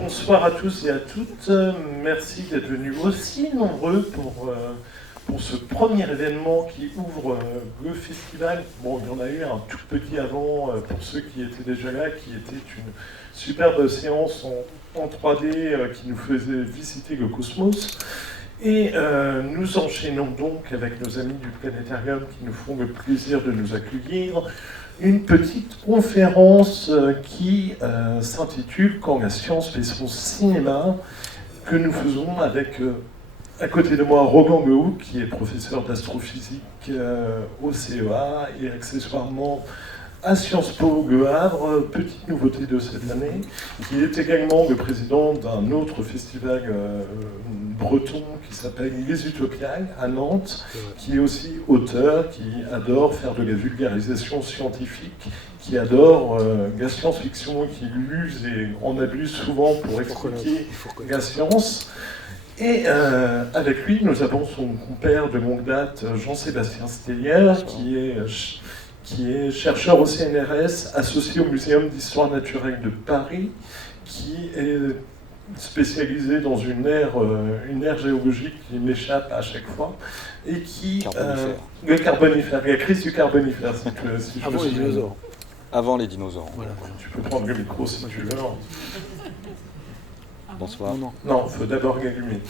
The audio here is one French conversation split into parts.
Bonsoir à tous et à toutes. Merci d'être venus aussi nombreux pour ce premier événement qui ouvre le festival. Bon, il y en a eu un tout petit avant pour ceux qui étaient déjà là, qui était une superbe séance en 3D qui nous faisait visiter le cosmos. Et nous enchaînons donc avec nos amis du Planétarium qui nous font le plaisir de nous accueillir. Une petite conférence qui s'intitule « Quand la science fait son cinéma », que nous faisons avec, à côté de moi, Rogan Lehoucq, qui est professeur d'astrophysique au CEA et accessoirement à Sciences Po Le Havre, petite nouveauté de cette année, qui est également le président d'un autre festival breton qui s'appelle Les Utopiales à Nantes, qui est aussi auteur, qui adore faire de la vulgarisation scientifique, qui adore la science-fiction, qui l'use et en abuse souvent pour expliquer la science. Et avec lui, nous avons son compère de longue date, Jean-Sébastien Steyer, qui est chercheur au CNRS, associé au Muséum d'Histoire Naturelle de Paris, qui est spécialisé dans une aire géologique qui m'échappe à chaque fois, et qui... le carbonifère, la crise du carbonifère, si je me souviens. Les dinosaures. Avant les dinosaures. Voilà. Tu peux prendre le micro si tu veux. Bonsoir. Non, il faut d'abord l'allumer.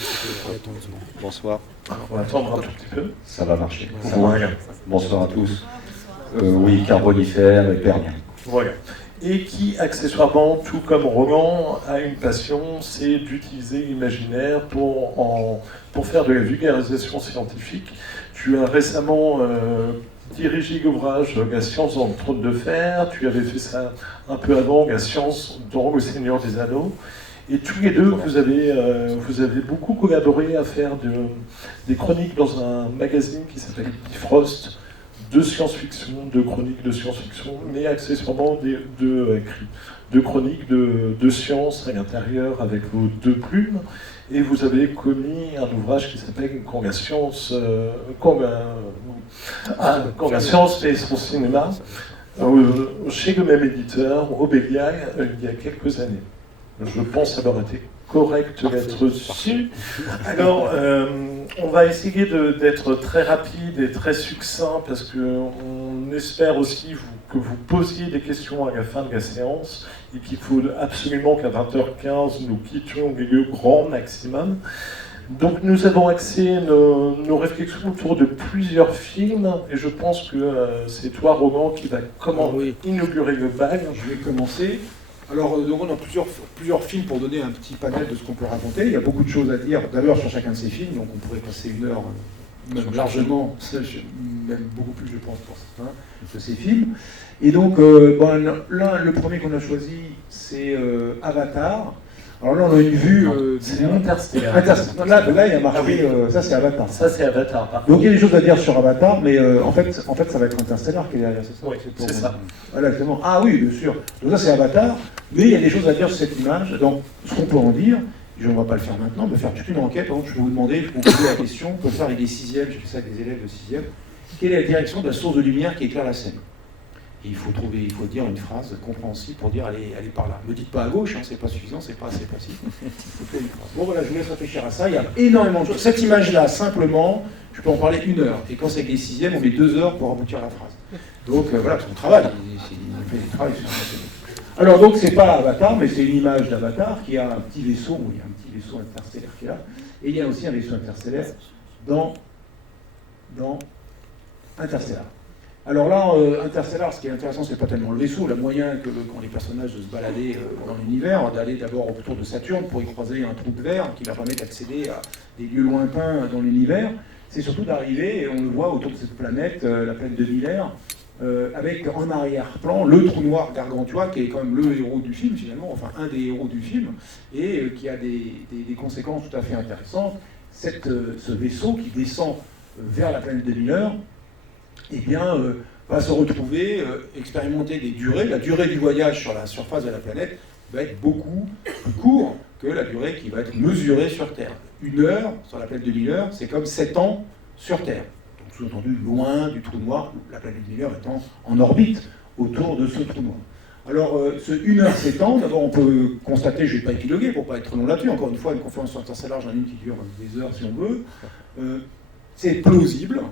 Bonsoir. On va attendre un tout petit peu. Ça va marcher. Voilà. Bonsoir à tous. Oui, carbonifère et pernien. Voilà. Et qui, accessoirement, tout comme Roland, a une passion, c'est d'utiliser l'imaginaire pour faire de la vulgarisation scientifique. Tu as récemment dirigé l'ouvrage « La science dans le trône de fer », tu avais fait ça un peu avant, « La science dans le Seigneur des Anneaux ». Et tous les deux, vous avez beaucoup collaboré à faire des chroniques dans un magazine qui s'appelle Bifrost, de science-fiction, de chroniques de science-fiction, mais accessoirement de chroniques de science à l'intérieur avec vos deux plumes. Et vous avez commis un ouvrage qui s'appelle « Quand la science fait son cinéma » chez le même éditeur, Obélial, il y a quelques années. Je pense avoir été correct d'être su. Alors, on va essayer d'être très rapide et très succinct parce qu'on espère aussi que vous posiez des questions à la fin de la séance et qu'il faut absolument qu'à 20h15, nous quittions les lieux grand maximum. Donc nous avons axé nos réflexions autour de plusieurs films et je pense que c'est toi, Roman, qui va inaugurer le bal. Je vais commencer. Alors, donc on a plusieurs films pour donner un petit panel de ce qu'on peut raconter. Il y a beaucoup de choses à dire, d'abord sur chacun de ces films, donc on pourrait passer une heure, même largement, même beaucoup plus, je pense, pour certains de ces films. Et donc, le premier qu'on a choisi, c'est Avatar. Alors là, on a une vue... c'est Interstellar. Là, il y a marqué... ça, c'est Avatar. Ça, c'est Avatar. Donc, il y a des choses à dire sur Avatar, mais en fait, ça va être Interstellar qui est derrière, c'est ça? Oui, c'est ça. Voilà, exactement. Ah oui, bien sûr. Donc ça, c'est Avatar, mais il y a des choses à dire sur cette image. Donc, ce qu'on peut en dire, je ne vais pas le faire maintenant, on va faire toute une enquête. Donc, je vais vous demander, je vais vous poser la question, on peut le faire avec des sixièmes, j'ai fait ça avec des élèves de sixième. Quelle est la direction de la source de lumière qui éclaire la scène? Et il faut dire une phrase compréhensible pour dire allez par là. Ne me dites pas à gauche, hein, c'est pas suffisant, c'est pas assez précis. Il faut trouver une phrase. Bon voilà, je vous laisse réfléchir à ça. Il y a énormément de choses. Cette image-là, simplement, je peux en parler 1 heure. Et quand c'est avec les sixièmes, on met 2 heures pour aboutir à la phrase. Donc voilà, parce qu'on travaille. On fait des travaux sur ça. Alors donc c'est pas Avatar, mais c'est une image d'Avatar qui a un petit vaisseau, il y a un petit vaisseau interstellaire qui est là. Et il y a aussi un vaisseau interstellaire dans Interstellar. Alors là, Interstellar, ce qui est intéressant, c'est pas tellement le vaisseau, le moyen qu'ont les personnages de se balader dans l'univers, d'aller d'abord autour de Saturne pour y croiser un trou de verre qui va permettre d'accéder à des lieux lointains dans l'univers. C'est surtout d'arriver, et on le voit autour de cette planète, la planète de Miller, avec en arrière-plan le trou noir Gargantua, qui est quand même le héros du film finalement, enfin un des héros du film, et qui a des conséquences tout à fait intéressantes. Ce vaisseau qui descend vers la planète de Miller, eh bien, va se retrouver, expérimenter des durées. La durée du voyage sur la surface de la planète va être beaucoup plus courte que la durée qui va être mesurée sur Terre. 1 heure sur la planète de Miller, c'est comme 7 ans sur Terre. Donc, sous-entendu, loin du trou noir, la planète de Miller étant en orbite autour de ce trou noir. Alors, ce 1h7 ans, d'abord on peut constater, je ne vais pas épiloguer pour ne pas être trop long là-dessus, encore une fois, une conférence sur Interstellar, j'en ai une qui dure des heures si on veut. C'est plausible,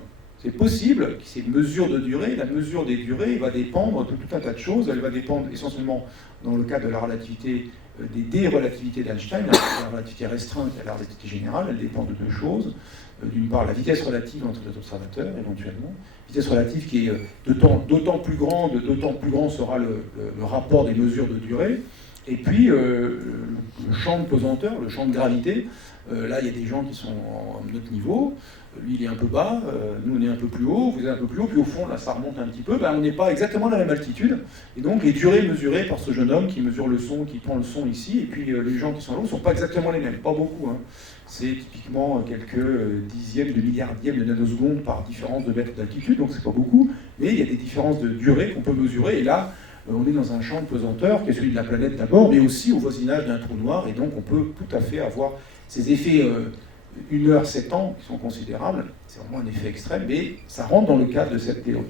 c'est possible, c'est une mesure de durée. La mesure des durées va dépendre de tout un tas de choses. Elle va dépendre essentiellement, dans le cas de la relativité, des dérelativités d'Einstein, la relativité restreinte et la relativité générale. Elle dépend de deux choses. D'une part, la vitesse relative entre les observateurs, éventuellement. Vitesse relative qui est d'autant plus grand sera le rapport des mesures de durée. Et puis, le champ de pesanteur, le champ de gravité. Là, il y a des gens qui sont à notre niveau. Lui, il est un peu bas, nous, on est un peu plus haut, vous êtes un peu plus haut, puis au fond, là, ça remonte un petit peu. On n'est pas exactement à la même altitude. Et donc, les durées mesurées par ce jeune homme qui mesure le son, qui prend le son ici, et puis les gens qui sont là-haut ne sont pas exactement les mêmes. Pas beaucoup, hein. C'est typiquement quelques dixièmes de milliardièmes de nanosecondes par différence de mètres d'altitude, donc c'est pas beaucoup. Mais il y a des différences de durée qu'on peut mesurer. Et là, on est dans un champ de pesanteur qui est celui de la planète d'abord, mais aussi au voisinage d'un trou noir. Et donc, on peut tout à fait avoir ces effets 1h7 ans qui sont considérables. C'est vraiment un effet extrême, mais ça rentre dans le cadre de cette théorie.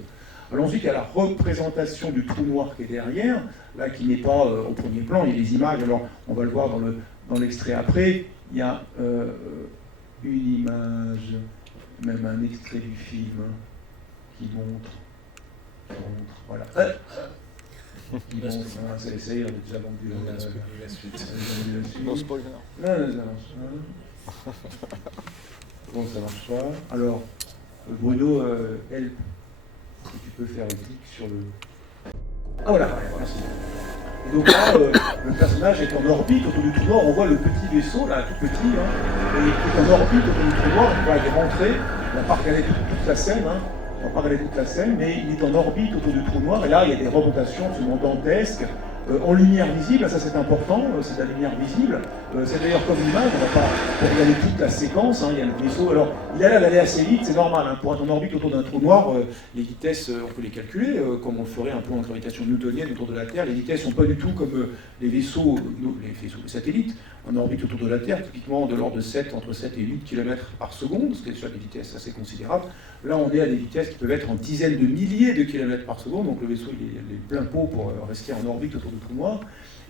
Alors ensuite, il y a la représentation du trou noir qui est derrière, là qui n'est pas au premier plan, il y a les images, alors on va le voir dans l'extrait après, il y a une image, même un extrait du film qui montre, voilà. Il montre, ça essaye, on a déjà vendu la suite. Non, spoiler. Non, ça marche pas. Bon, ça marche pas. Alors, Bruno, help. Si tu peux faire un clic sur le... Ah voilà, merci. Et donc là, le personnage est en orbite autour du trou noir. On voit le petit vaisseau, là, tout petit, hein, et il est en orbite autour du trou noir. Il va y rentrer. On va pas regarder toute la scène, hein. On va pas regarder toute la scène, mais il est en orbite autour du trou noir. Et là, il y a des représentations absolument dantesques. En lumière visible, ça c'est important, c'est de la lumière visible. C'est d'ailleurs comme l'image, on va pas regarder toute la séquence, hein, il y a le vaisseau. Alors, il a l'air d'aller assez vite, c'est normal, hein, pour être en orbite autour d'un trou noir, les vitesses, on peut les calculer, comme on le ferait un peu en gravitation newtonienne autour de la Terre. Les vitesses ne sont pas du tout comme les vaisseaux de satellites, en orbite autour de la Terre, typiquement de l'ordre de entre 7 et 8 km par seconde, ce qui est déjà des vitesses assez considérables. Là, on est à des vitesses qui peuvent être en dizaines de milliers de kilomètres par seconde, donc le vaisseau il est plein pot pour rester en orbite autour du trou noir.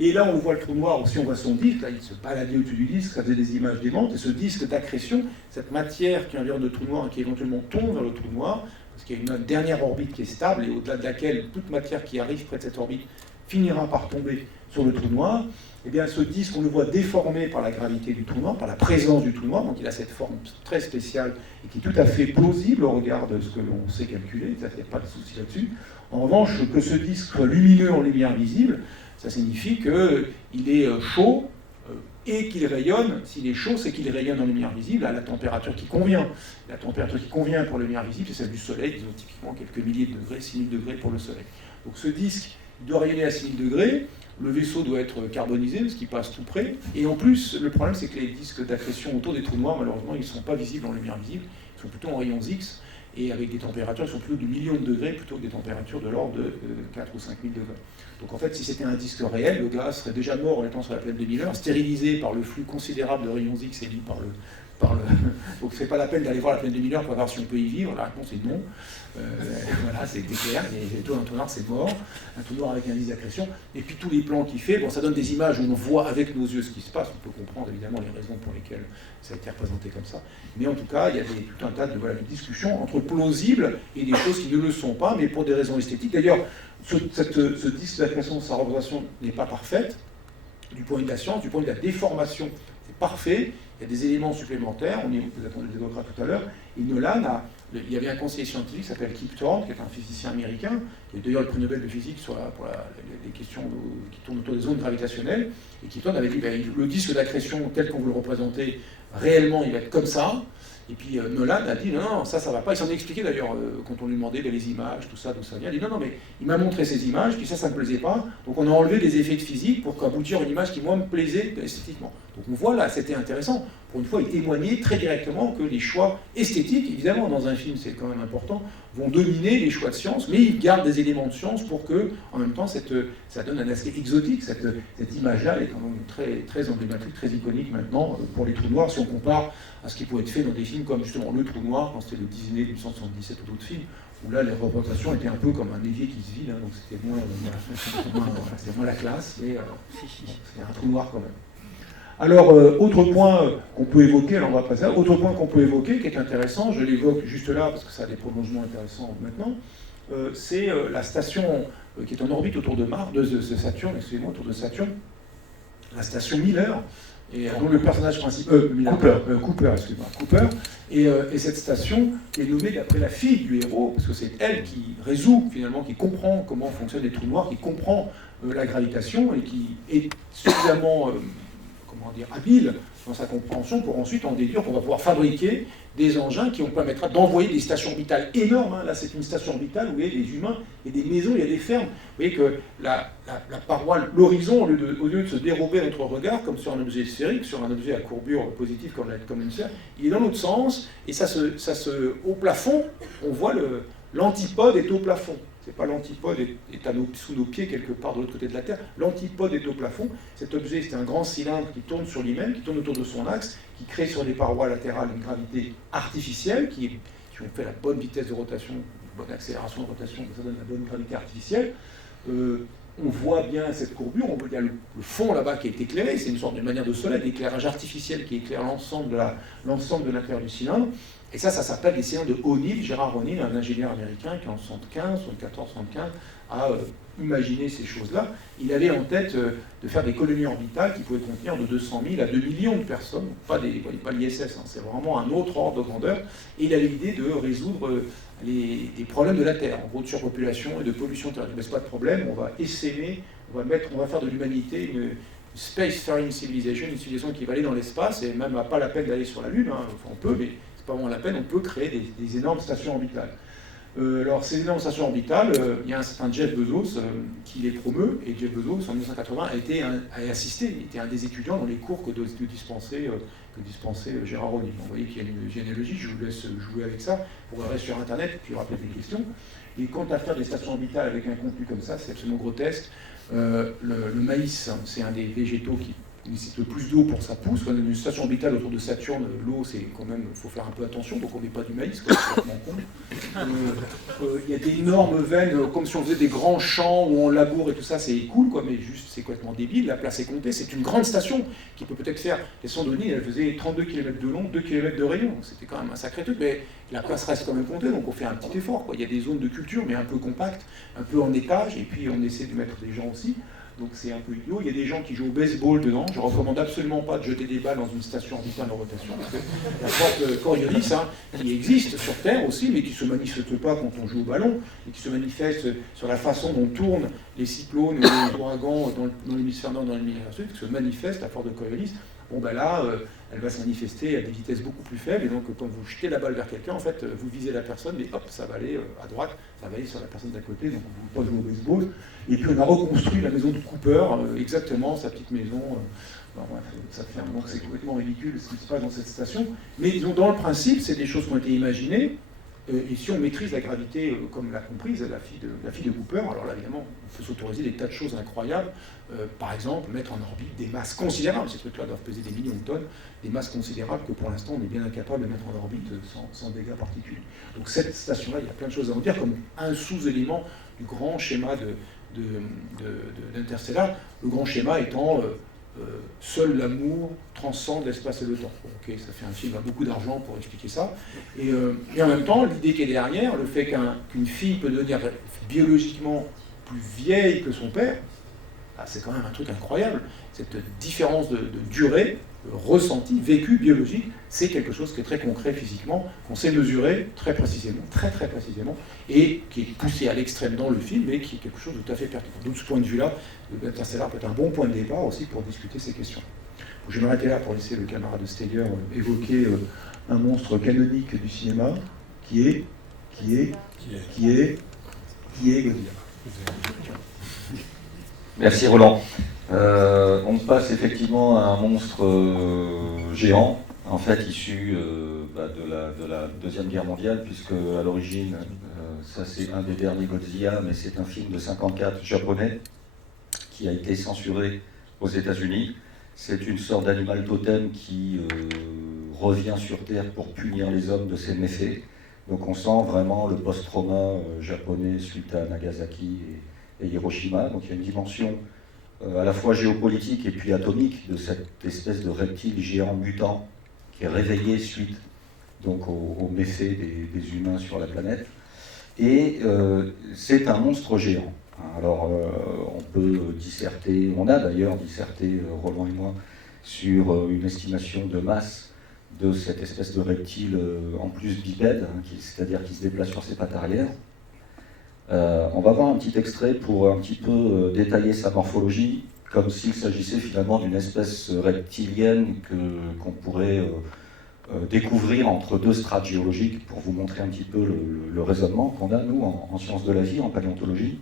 Et là, on voit le trou noir, aussi on voit son disque, là il se baladait au-dessus du disque, ça faisait des images démentes, et ce disque d'accrétion, cette matière qui environne le trou noir et qui éventuellement tombe vers le trou noir, parce qu'il y a une dernière orbite qui est stable, et au-delà de laquelle toute matière qui arrive près de cette orbite finira par tomber sur le trou noir, eh bien ce disque, on le voit déformé par la gravité du trou noir, par la présence du trou noir, donc il a cette forme très spéciale et qui est tout à fait plausible au regard de ce que l'on sait calculer, il n'y a pas de souci là-dessus. En revanche, que ce disque soit lumineux en lumière visible, ça signifie qu'il est chaud et qu'il rayonne. S'il est chaud, c'est qu'il rayonne en lumière visible à la température qui convient. La température qui convient pour la lumière visible, c'est celle du Soleil, disons typiquement quelques milliers de degrés, 6000 degrés pour le Soleil. Donc ce disque, il doit rayonner à 6000 degrés, le vaisseau doit être carbonisé parce qu'il passe tout près, et en plus, le problème c'est que les disques d'accrétion autour des trous noirs, malheureusement, ils ne sont pas visibles en lumière visible, ils sont plutôt en rayons X, et avec des températures qui sont plutôt de millions de degrés plutôt que des températures de l'ordre de 4 ou 5 000 degrés. Donc en fait, si c'était un disque réel, le gaz serait déjà mort en étant sur la planète de Miller, stérilisé par le flux considérable de rayons X émis par le... Donc c'est pas la peine d'aller voir la planète de Miller pour voir si on peut y vivre, la réponse est non. Voilà, c'est clair, un trou noir c'est mort, un trou noir avec un disque d'accrétion, et puis tous les plans qu'il fait, bon ça donne des images où on voit avec nos yeux ce qui se passe, on peut comprendre évidemment les raisons pour lesquelles ça a été représenté comme ça, mais en tout cas il y a tout un tas de discussions entre plausibles et des choses qui ne le sont pas, mais pour des raisons esthétiques. D'ailleurs, ce disque d'accrétion, sa représentation n'est pas parfaite, du point de vue de la science, du point de vue de la déformation, c'est parfait. Il y a des éléments supplémentaires, on le évoquera tout à l'heure, et Nolan il y avait un conseiller scientifique qui s'appelle Kip Thorne, qui est un physicien américain, qui est d'ailleurs le prix Nobel de physique pour les questions qui tournent autour des ondes gravitationnelles, et Kip Thorne avait dit, le disque d'accrétion tel qu'on veut le représenter, réellement il va être comme ça, et puis Nolan a dit, non, ça va pas, il s'en est expliqué d'ailleurs, quand on lui demandait les images, tout ça, d'où ça vient, il dit, non, mais il m'a montré ces images, puis ça ne me plaisait pas, donc on a enlevé des effets de physique pour aboutir à une image qui, moi, me plaisait esthétiquement. Donc on voit là, c'était intéressant. Pour une fois, il témoignait très directement que les choix esthétiques, évidemment, dans un film, c'est quand même important, vont dominer les choix de science, mais ils gardent des éléments de science pour que, en même temps, ça donne un aspect exotique. Cette image-là est quand même très, très emblématique, très iconique maintenant pour les trous noirs, si on compare à ce qui pouvait être fait dans des films comme justement Le Trou Noir, quand c'était le Disney de 1977 ou d'autres films. où là les représentations étaient un peu comme un évier qui se vide, donc c'était moins la classe, mais c'était un trou noir quand même. Alors, autre point qu'on peut évoquer, alors on va passer à autre point qu'on peut évoquer, qui est intéressant, je l'évoque juste là parce que ça a des prolongements intéressants maintenant, c'est la station qui est en orbite autour de Mars, de Saturne, excusez-moi, autour de Saturne, la station Miller, et dont le personnage principal, Cooper, excusez-moi, Cooper, et cette station est nommée d'après la fille du héros, parce que c'est elle qui résout finalement, qui comprend comment fonctionnent les trous noirs, qui comprend la gravitation et qui est suffisamment habile dans sa compréhension pour ensuite en déduire qu'on va pouvoir fabriquer des engins qui permettra d'envoyer des stations orbitales énormes. Là, c'est une station orbitale où il y a des humains, il y a des maisons, il y a des fermes. Vous voyez que la paroi, l'horizon, au lieu de se dérober à notre regard, comme sur un objet sphérique, sur un objet à courbure positive comme une sphère, il est dans l'autre sens, et au plafond, on voit l'antipode est au plafond. C'est pas l'antipode est sous nos pieds quelque part de l'autre côté de la Terre. L'antipode est au plafond. Cet objet, c'est un grand cylindre qui tourne sur lui-même, qui tourne autour de son axe, qui crée sur les parois latérales une gravité artificielle, qui, si on fait la bonne vitesse de rotation, une bonne accélération de rotation, ça donne la bonne gravité artificielle. On voit bien cette courbure, on voit bien le fond là-bas qui est éclairé, c'est une sorte de manière de soleil, d'éclairage artificiel qui éclaire l'ensemble de l'intérieur du cylindre. Et ça s'appelle les cylindres de O'Neill. Gérard O'Neill, un ingénieur américain qui en 75, 74, 75, a imaginé ces choses-là. Il avait en tête de faire des colonies orbitales qui pouvaient contenir de 200 000 à 2 millions de personnes, pas l'ISS, c'est vraiment un autre ordre de grandeur. Et il avait l'idée de résoudre les problèmes de la Terre, en gros de surpopulation et de pollution terrestre. Mais c'est pas de problème, on va essaimer, on va faire de l'humanité une space-faring civilization, une civilisation qui va aller dans l'espace, et même pas la peine d'aller sur la Lune, enfin, on peut, mais c'est pas vraiment la peine, on peut créer des énormes stations orbitales. Alors ces énormes stations orbitales, il y a un certain Jeff Bezos qui les promeut, et Jeff Bezos en 1980 a assisté, il était un des étudiants dans les cours que dispensait Gérard O'Neill. Vous voyez qu'il y a une généalogie, je vous laisse jouer avec ça, vous verrez sur internet, puis il y aura peut-être des questions. Et quant à faire des stations orbitales avec un contenu comme ça, c'est absolument grotesque. Le maïs, c'est un des végétaux qui nécessite le plus d'eau pour sa pousse. Quand on a une station orbitale autour de Saturne, l'eau, c'est quand même, il faut faire un peu attention, donc on ne met pas du maïs, c'est vraiment con. Il y a des énormes veines, comme si on faisait des grands champs où on laboure et tout ça, c'est cool, quoi, mais juste, c'est complètement débile, la place est comptée, c'est une grande station qui peut peut-être faire, les sondes O'Neill, elle faisait 32 km de long, 2 km de rayon, c'était quand même un sacré truc, mais la place reste quand même comptée, donc on fait un petit effort, quoi. Il y a des zones de culture, mais un peu compactes, un peu en étage, et puis on essaie de mettre des gens aussi. Donc c'est un peu idiot. Il y a des gens qui jouent au baseball dedans. Je ne recommande absolument pas de jeter des balles dans une station orbitale en rotation, parce que la forte Coriolis, qui existe sur Terre aussi, mais qui ne se manifeste pas quand on joue au ballon, et qui se manifeste sur la façon dont tournent les cyclones ou les ouragans dans l'hémisphère nord, dans l'hémisphère sud, qui se manifeste la force de Coriolis. Bon ben là, elle va se manifester à des vitesses beaucoup plus faibles, et donc quand vous jetez la balle vers quelqu'un, en fait, vous visez la personne, mais hop, ça va aller à droite, ça va aller sur la personne d'à côté, donc vous ne pouvez pas jouer au baseball. Et puis on a reconstruit la maison de Cooper, exactement, sa petite maison. Bref, ça fait un moment que c'est complètement ridicule ce qui se passe dans cette station. Mais disons, dans le principe, c'est des choses qui ont été imaginées. Et si on maîtrise la gravité, comme l'a comprise la fille de Cooper, alors là, évidemment, on peut s'autoriser des tas de choses incroyables. Par exemple, mettre en orbite des masses considérables. Ces trucs-là doivent peser des millions de tonnes. Des masses considérables que pour l'instant, on est bien incapable de metêtre en orbite sans dégâts particuliers. Donc cette station-là, il y a plein de choses à en dire, comme un sous-élément du grand schéma d'Interstellar. Le grand schéma étant seul l'amour transcende l'espace et le temps. Bon, ok, ça fait un film à beaucoup d'argent pour expliquer ça. Et en même temps, l'idée qui est derrière, le fait qu'une fille peut devenir biologiquement plus vieille que son père, c'est quand même un truc incroyable. Cette différence de durée ressentie, vécue, biologique, c'est quelque chose qui est très concret physiquement, qu'on sait mesurer très précisément, très très précisément, et qui est poussé à l'extrême dans le film, mais qui est quelque chose de tout à fait pertinent. Donc, de ce point de vue-là, Interstellar peut être un bon point de départ aussi pour discuter ces questions. Je vais m'arrêter là pour laisser le camarade Steger évoquer un monstre canonique du cinéma, qui est Godzilla. Merci Roland. On passe effectivement à un monstre géant, en fait issu de la Deuxième Guerre mondiale, puisque à l'origine, ça c'est un des derniers Godzilla, mais c'est un film de 1954 japonais qui a été censuré aux États-Unis. C'est une sorte d'animal totem qui revient sur Terre pour punir les hommes de ses méfaits. Donc on sent vraiment le post-trauma japonais suite à Nagasaki et Hiroshima. Donc il y a une dimension à la fois géopolitique et puis atomique de cette espèce de reptile géant mutant qui est réveillé suite donc aux méfaits des humains sur la planète. Et c'est un monstre géant. Alors on peut disserter, on a d'ailleurs disserté, Roland et moi, sur une estimation de masse de cette espèce de reptile en plus bipède, c'est-à-dire qui se déplace sur ses pattes arrière. On va voir un petit extrait pour un petit peu détailler sa morphologie, comme s'il s'agissait finalement d'une espèce reptilienne qu'on pourrait découvrir entre deux strates géologiques, pour vous montrer un petit peu le raisonnement qu'on a, nous, en sciences de la vie, en paléontologie.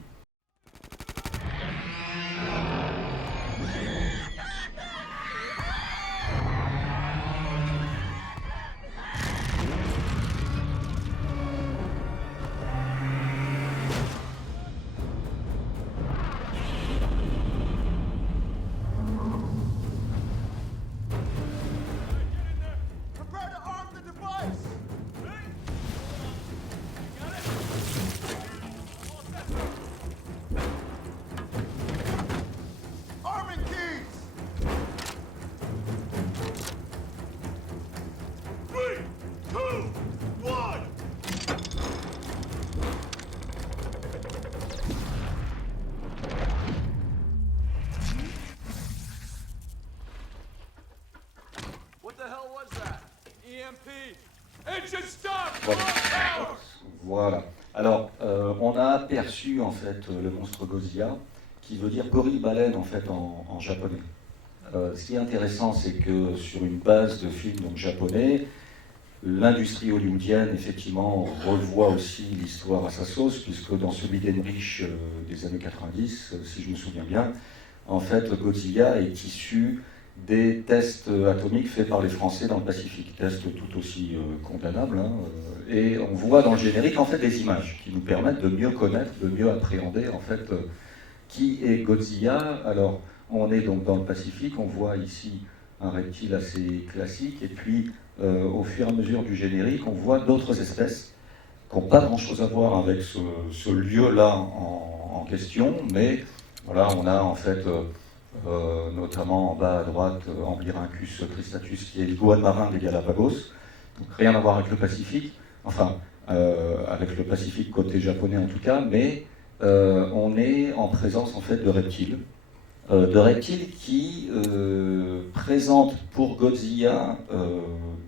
Voilà. Alors, on a aperçu en fait le monstre Godzilla, qui veut dire gorille-baleine en fait en japonais. Ce qui est intéressant, c'est que sur une base de films donc, japonais, l'industrie hollywoodienne effectivement revoit aussi l'histoire à sa sauce, puisque dans celui d'Emmerich des années 90, si je me souviens bien, en fait Godzilla est issu des tests atomiques faits par les Français dans le Pacifique, tests tout aussi condamnables. Hein, et on voit dans le générique en fait des images qui nous permettent de mieux connaître, de mieux appréhender en fait qui est Godzilla. Alors on est donc dans le Pacifique, on voit ici un reptile assez classique, et puis au fur et à mesure du générique, on voit d'autres espèces qui n'ont pas grand-chose à voir avec ce lieu-là en question, mais voilà, on a en fait notamment en bas à droite, Amblyryncus cristatus, qui est l'iguane marin des Galapagos, donc rien à voir avec le Pacifique, enfin avec le Pacifique côté japonais en tout cas, mais on est en présence en fait de reptiles qui présentent pour Godzilla,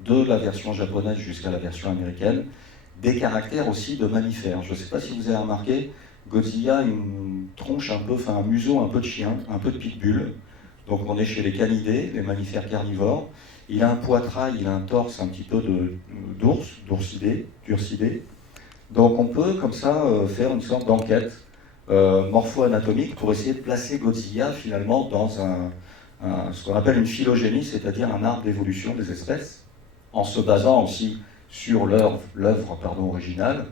de la version japonaise jusqu'à la version américaine, des caractères aussi de mammifères. Je ne sais pas si vous avez remarqué, Godzilla a une tronche un peu, enfin un museau un peu de chien, un peu de pitbull. Donc on est chez les canidés, les mammifères carnivores. Il a un poitrail, il a un torse un petit peu d'ours, durcidé. Donc on peut comme ça faire une sorte d'enquête morpho-anatomique pour essayer de placer Godzilla finalement dans ce qu'on appelle une phylogénie, c'est-à-dire un arbre d'évolution des espèces, en se basant aussi sur l'œuvre originale,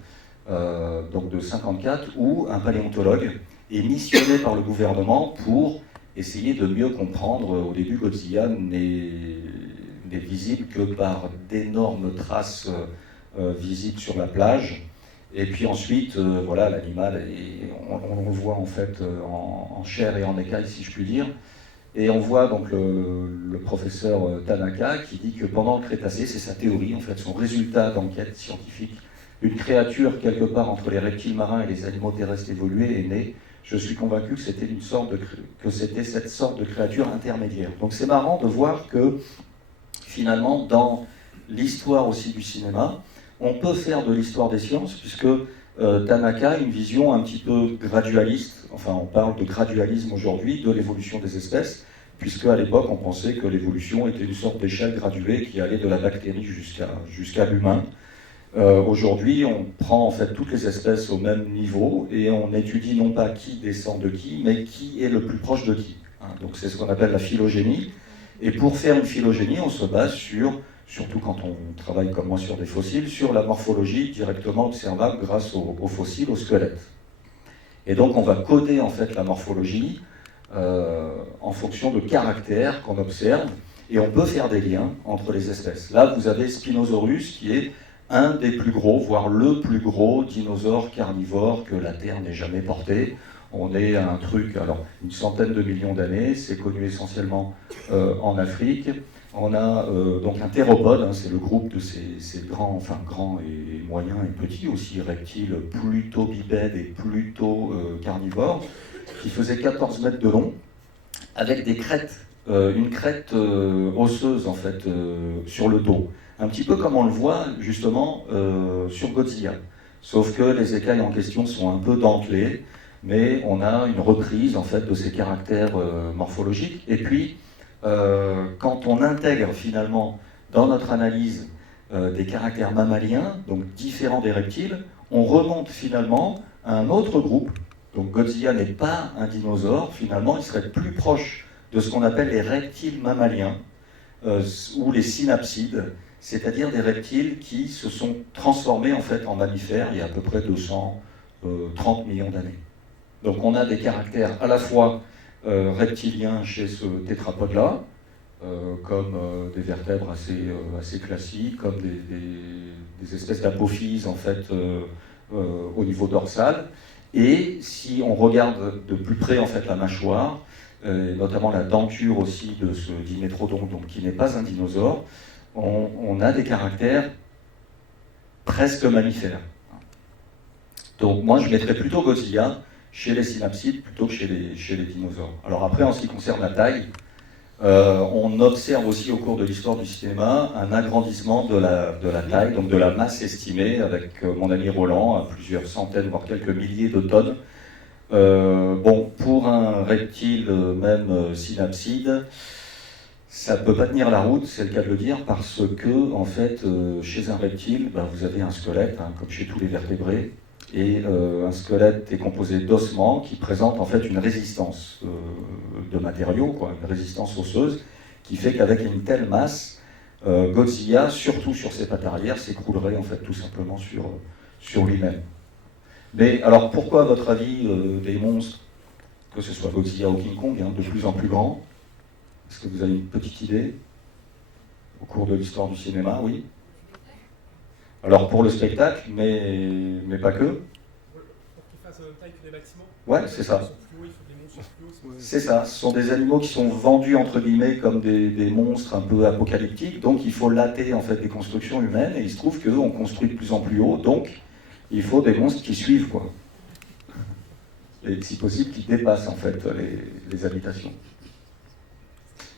donc de 54, où un paléontologue est missionné par le gouvernement pour essayer de mieux comprendre. Au début, Godzilla n'est visible que par d'énormes traces visibles sur la plage. Et puis ensuite, voilà, l'animal, on le voit en fait en chair et en écaille, si je puis dire. Et on voit donc le professeur Tanaka qui dit que pendant le Crétacé, c'est sa théorie, en fait, son résultat d'enquête scientifique, une créature quelque part entre les reptiles marins et les animaux terrestres évolués est née. Je suis convaincu que c'était cette sorte de créature intermédiaire. Donc c'est marrant de voir que finalement, dans l'histoire aussi du cinéma, on peut faire de l'histoire des sciences, puisque Tanaka a une vision un petit peu gradualiste, enfin on parle de gradualisme aujourd'hui, de l'évolution des espèces, puisque à l'époque on pensait que l'évolution était une sorte d'échelle graduée qui allait de la bactérie jusqu'à l'humain. Aujourd'hui, on prend en fait toutes les espèces au même niveau et on étudie non pas qui descend de qui, mais qui est le plus proche de qui. Donc c'est ce qu'on appelle la phylogénie. Et pour faire une phylogénie, on se base surtout quand on travaille comme moi sur des fossiles, sur la morphologie directement observable grâce aux fossiles, aux squelettes. Et donc on va coder en fait la morphologie en fonction de caractères qu'on observe, et on peut faire des liens entre les espèces. Là, vous avez Spinosaurus qui est un des plus gros, voire le plus gros dinosaure carnivore que la Terre n'ait jamais porté. On est à un truc, alors une centaine de millions d'années, c'est connu essentiellement en Afrique. On a donc un théropode, hein, c'est le groupe de ces grands, enfin grands et moyens et petits aussi reptiles plutôt bipèdes et plutôt carnivores, qui faisait 14 mètres de long, avec des crêtes, une crête osseuse en fait sur le dos. Un petit peu comme on le voit justement sur Godzilla. Sauf que les écailles en question sont un peu dentelées, mais on a une reprise en fait de ces caractères morphologiques. Et puis, quand on intègre finalement dans notre analyse des caractères mammaliens, donc différents des reptiles, on remonte finalement à un autre groupe. Donc Godzilla n'est pas un dinosaure, finalement il serait plus proche de ce qu'on appelle les reptiles mammaliens, ou les synapsides, c'est-à-dire des reptiles qui se sont transformés en fait en mammifères il y a à peu près 230 millions d'années. Donc on a des caractères à la fois reptiliens chez ce tétrapode-là, comme des vertèbres assez classiques, comme des espèces d'apophyses en fait au niveau dorsal. Et si on regarde de plus près en fait la mâchoire, notamment la denture aussi de ce Dimetrodon, donc qui n'est pas un dinosaure, on a des caractères presque mammifères. Donc moi je mettrais plutôt Godzilla chez les synapsides plutôt que chez les dinosaures. Alors après, en ce qui concerne la taille, on observe aussi au cours de l'histoire du cinéma un agrandissement de la taille, donc de la masse estimée, avec mon ami Roland, à plusieurs centaines, voire quelques milliers de tonnes. Bon, pour un reptile, même synapside, ça ne peut pas tenir la route, c'est le cas de le dire, parce que, en fait, chez un reptile, ben, vous avez un squelette, hein, comme chez tous les vertébrés, et un squelette est composé d'ossements qui présentent en fait une résistance de matériaux, quoi, une résistance osseuse, qui fait qu'avec une telle masse, Godzilla, surtout sur ses pattes arrière, s'écroulerait en fait tout simplement sur lui-même. Mais alors pourquoi, à votre avis, des monstres, que ce soit Godzilla ou King Kong, hein, de plus en plus grands? Est-ce que vous avez une petite idée au cours de l'histoire du cinéma? Oui. Alors pour le spectacle, mais pas que. Pour qu'ils fassent la même taille que des bâtiments. Ouais, c'est ça. Les monstres plus hauts. C'est ça. Ce sont des animaux qui sont vendus entre guillemets comme des monstres un peu apocalyptiques. Donc il faut latter en fait des constructions humaines. Et il se trouve qu'on construit de plus en plus haut. Donc il faut des monstres qui suivent, quoi. Et si possible, qui dépassent en fait les habitations.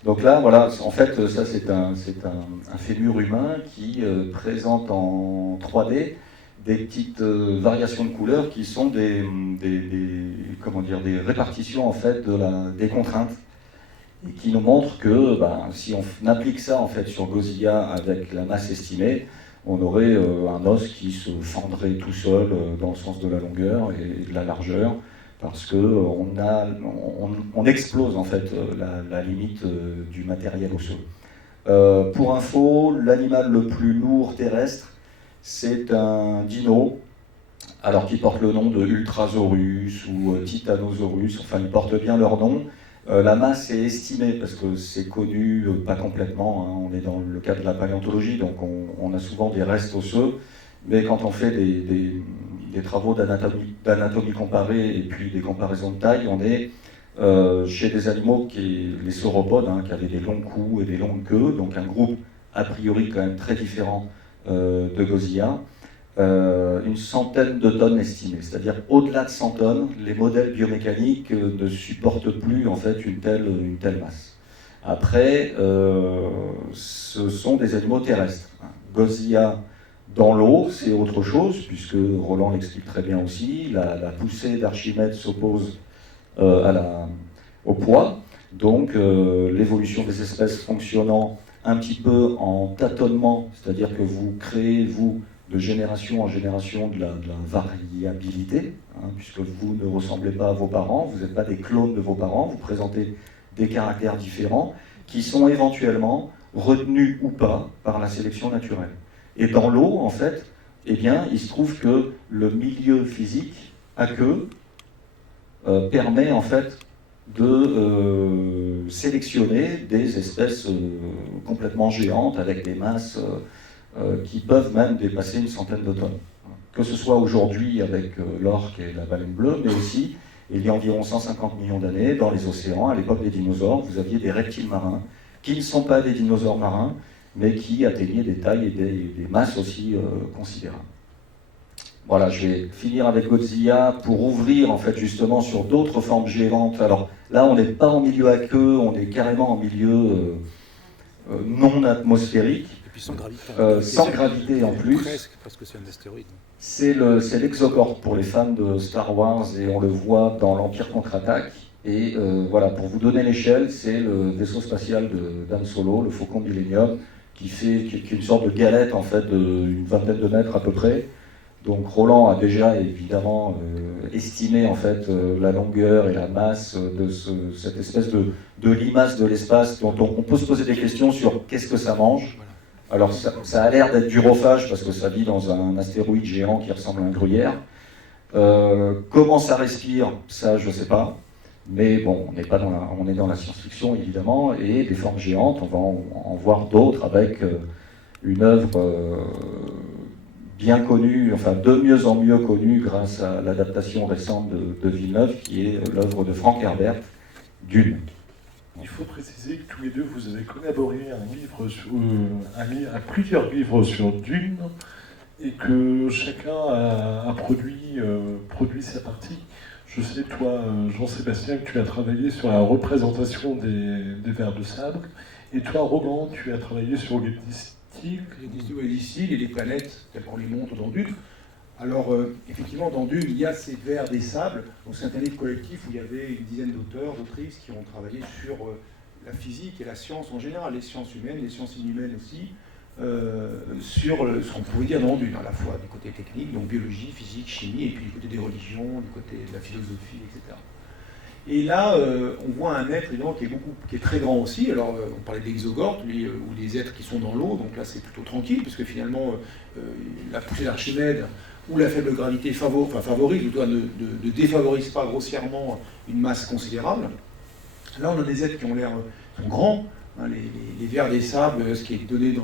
Donc là, voilà, en fait, ça c'est un fémur humain qui présente en 3D des petites variations de couleurs qui sont des répartitions en fait des contraintes et qui nous montrent que si on applique ça en fait sur Godzilla avec la masse estimée, on aurait un os qui se fendrait tout seul dans le sens de la longueur et de la largeur, parce qu'on on explose en fait la limite du matériel osseux. Pour info, l'animal le plus lourd terrestre, c'est un dino, alors qui porte le nom de Ultrasaurus ou Titanosaurus, enfin ils portent bien leur nom. La masse est estimée, parce que c'est connu, pas complètement, hein, on est dans le cadre de la paléontologie, donc on a souvent des restes osseux, mais quand on fait des travaux d'anatomie comparée et puis des comparaisons de taille, on est chez des animaux les sauropodes, hein, qui avaient des longs coups et des longues queues, donc un groupe a priori quand même très différent de Godzilla, une centaine de tonnes estimées, c'est-à-dire au-delà de 100 tonnes, les modèles biomécaniques ne supportent plus en fait une telle masse. Après, ce sont des animaux terrestres. Godzilla dans l'eau, c'est autre chose, puisque Roland l'explique très bien aussi, la poussée d'Archimède s'oppose au poids, donc l'évolution des espèces fonctionnant un petit peu en tâtonnement, c'est-à-dire que vous créez, vous, de génération en génération, de la variabilité, hein, puisque vous ne ressemblez pas à vos parents, vous n'êtes pas des clones de vos parents, vous présentez des caractères différents qui sont éventuellement retenus ou pas par la sélection naturelle. Et dans l'eau, en fait, eh bien, il se trouve que le milieu physique aqueux permet en fait de sélectionner des espèces complètement géantes avec des masses qui peuvent même dépasser une centaine de tonnes. Que ce soit aujourd'hui avec l'orque et la baleine bleue, mais aussi, il y a environ 150 millions d'années, dans les océans, à l'époque des dinosaures, vous aviez des reptiles marins, qui ne sont pas des dinosaures marins, mais qui atteignaient des tailles et des masses aussi considérables. Voilà, je vais finir avec Godzilla pour ouvrir en fait justement sur d'autres formes géantes. Alors là, on n'est pas en milieu aqueux, on est carrément en milieu non atmosphérique, Et puis sans gravité. sans gravité en plus. Presque c'est un astéroïde. C'est l'Exocorde pour les fans de Star Wars et on le voit dans l'Empire contre-attaque. Et voilà, pour vous donner l'échelle, c'est le vaisseau spatial d'Han Solo, le Faucon Millennium, qui est une sorte de galette en fait d'une vingtaine de mètres à peu près. Donc Roland a déjà évidemment estimé en fait la longueur et la masse de cette espèce de limace de l'espace dont on peut se poser des questions sur qu'est-ce que ça mange. Alors ça a l'air d'être durophage parce que ça vit dans un astéroïde géant qui ressemble à un gruyère. Comment ça respire, ça je ne sais pas. Mais bon, on est dans la science-fiction évidemment, et des formes géantes, on va en voir d'autres avec une œuvre bien connue, enfin de mieux en mieux connue grâce à l'adaptation récente de Villeneuve, qui est l'œuvre de Frank Herbert, Dune. Il faut préciser que tous les deux, vous avez collaboré à plusieurs livres sur Dune, et que chacun a produit sa partie. Je sais, toi, Jean-Sébastien, que tu as travaillé sur la représentation des vers de sable, et toi, Roland, tu as travaillé sur les distils. Les distils et les planètes, telles qu'on les montre dans Dune. Alors, effectivement, dans Dune, il y a ces vers des sables. Donc, c'est un livre collectif où il y avait une dizaine d'auteurs, d'autrices qui ont travaillé sur la physique et la science en général, les sciences humaines, les sciences inhumaines aussi, sur ce qu'on pouvait dire dans Dune, à la fois du côté technique, donc biologie, physique, chimie, et puis du côté des religions, du côté de la philosophie, etc. Et là, on voit un être évidemment, qui est très grand aussi. Alors, on parlait d'Exogorde, ou les êtres qui sont dans l'eau, donc là c'est plutôt tranquille, puisque finalement, la poussée d'Archimède ou la faible gravité favorise, ou ne défavorise pas grossièrement une masse considérable. Là, on a des êtres qui ont l'air sont grands, hein, les vers des sables, ce qui est donné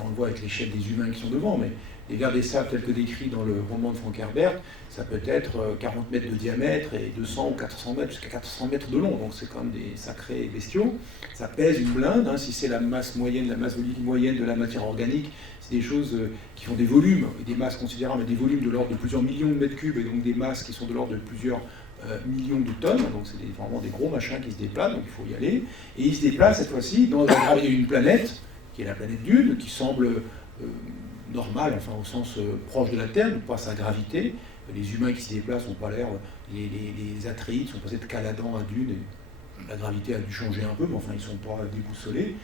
on le voit avec l'échelle des humains qui sont devant, mais les vers des sables tels que décrits dans le roman de Frank Herbert, ça peut être 40 mètres de diamètre et 200 ou 400 mètres, jusqu'à 400 mètres de long, donc c'est quand même des sacrés bestiaux. Ça pèse une blinde, hein, si c'est la masse moyenne de la matière organique, c'est des choses qui font des volumes, et des masses considérables, mais des volumes de l'ordre de plusieurs millions de mètres cubes, et donc des masses qui sont de l'ordre de plusieurs millions de tonnes, donc c'est vraiment des gros machins qui se déplacent, donc il faut y aller. Et ils se déplacent cette fois-ci dans la gravité d'une planète, qui est la planète Dune, qui semble normale, enfin au sens proche de la Terre, donc pas sa gravité. Les humains qui s'y déplacent n'ont pas l'air, les Atreides sont passés de Caladan à Dune, et la gravité a dû changer un peu, mais enfin ils ne sont pas déboussolés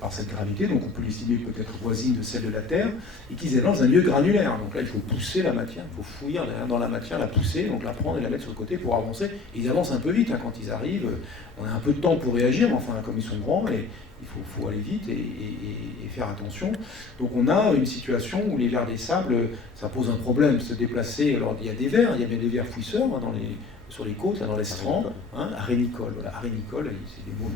par cette gravité, donc on peut l'estimer peut-être voisine de celle de la Terre, et qu'ils étaient dans un milieu granulaire. Donc là, il faut pousser la matière, il faut fouiller dans la matière, la pousser, donc la prendre et la mettre sur le côté pour avancer. Et ils avancent un peu vite, hein, quand ils arrivent. On a un peu de temps pour réagir, mais enfin, comme ils sont grands, et il faut aller vite et faire attention. Donc on a une situation où les vers des sables, ça pose un problème, se déplacer. Alors il y a des vers, il y a bien des vers fouisseurs hein, sur les côtes, là, dans l'estran, hein, arénicole, voilà, arénicole, c'est des mots,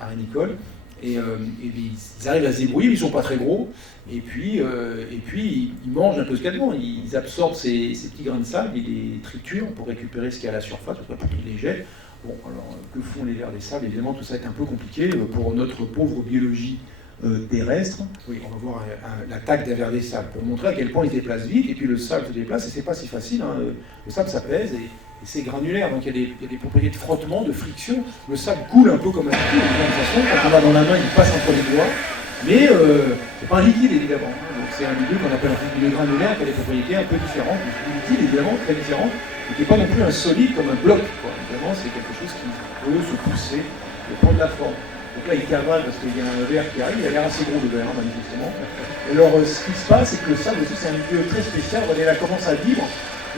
arénicole. Et ils arrivent à se débrouiller, ils ne sont pas très gros, et puis ils mangent un peu ce qu'il y a devant, ils absorbent ces petits grains de sable, ils les triturent pour récupérer ce qu'il y a à la surface, pour qu'ils les jettent. Bon, alors que font les vers des sables? Évidemment, tout ça est un peu compliqué pour notre pauvre biologie terrestre. Oui, on va voir l'attaque des vers des sables, pour montrer à quel point ils se déplacent vite, et puis le sable se déplace, et c'est pas si facile, hein. Le sable ça pèse, et c'est granulaire, donc il y a des propriétés de frottement, de friction. Le sable coule un peu comme un liquide, de toute façon, quand on l'a dans la main, il passe entre les doigts, mais c'est pas un liquide évidemment. Hein. Donc c'est un milieu qu'on appelle un milieu granulaire qui a des propriétés un peu différentes, du liquide évidemment très différentes, et qui n'est pas non plus un solide comme un bloc. Quoi. Évidemment, c'est quelque chose qui peut se pousser et prendre la forme. Donc là, il cavale parce qu'il y a un verre qui arrive, il a l'air assez gros le verre, hein, manifestement. Et alors, ce qui se passe, c'est que le sable aussi, c'est un milieu très spécial, vous voyez, là, commence à vivre.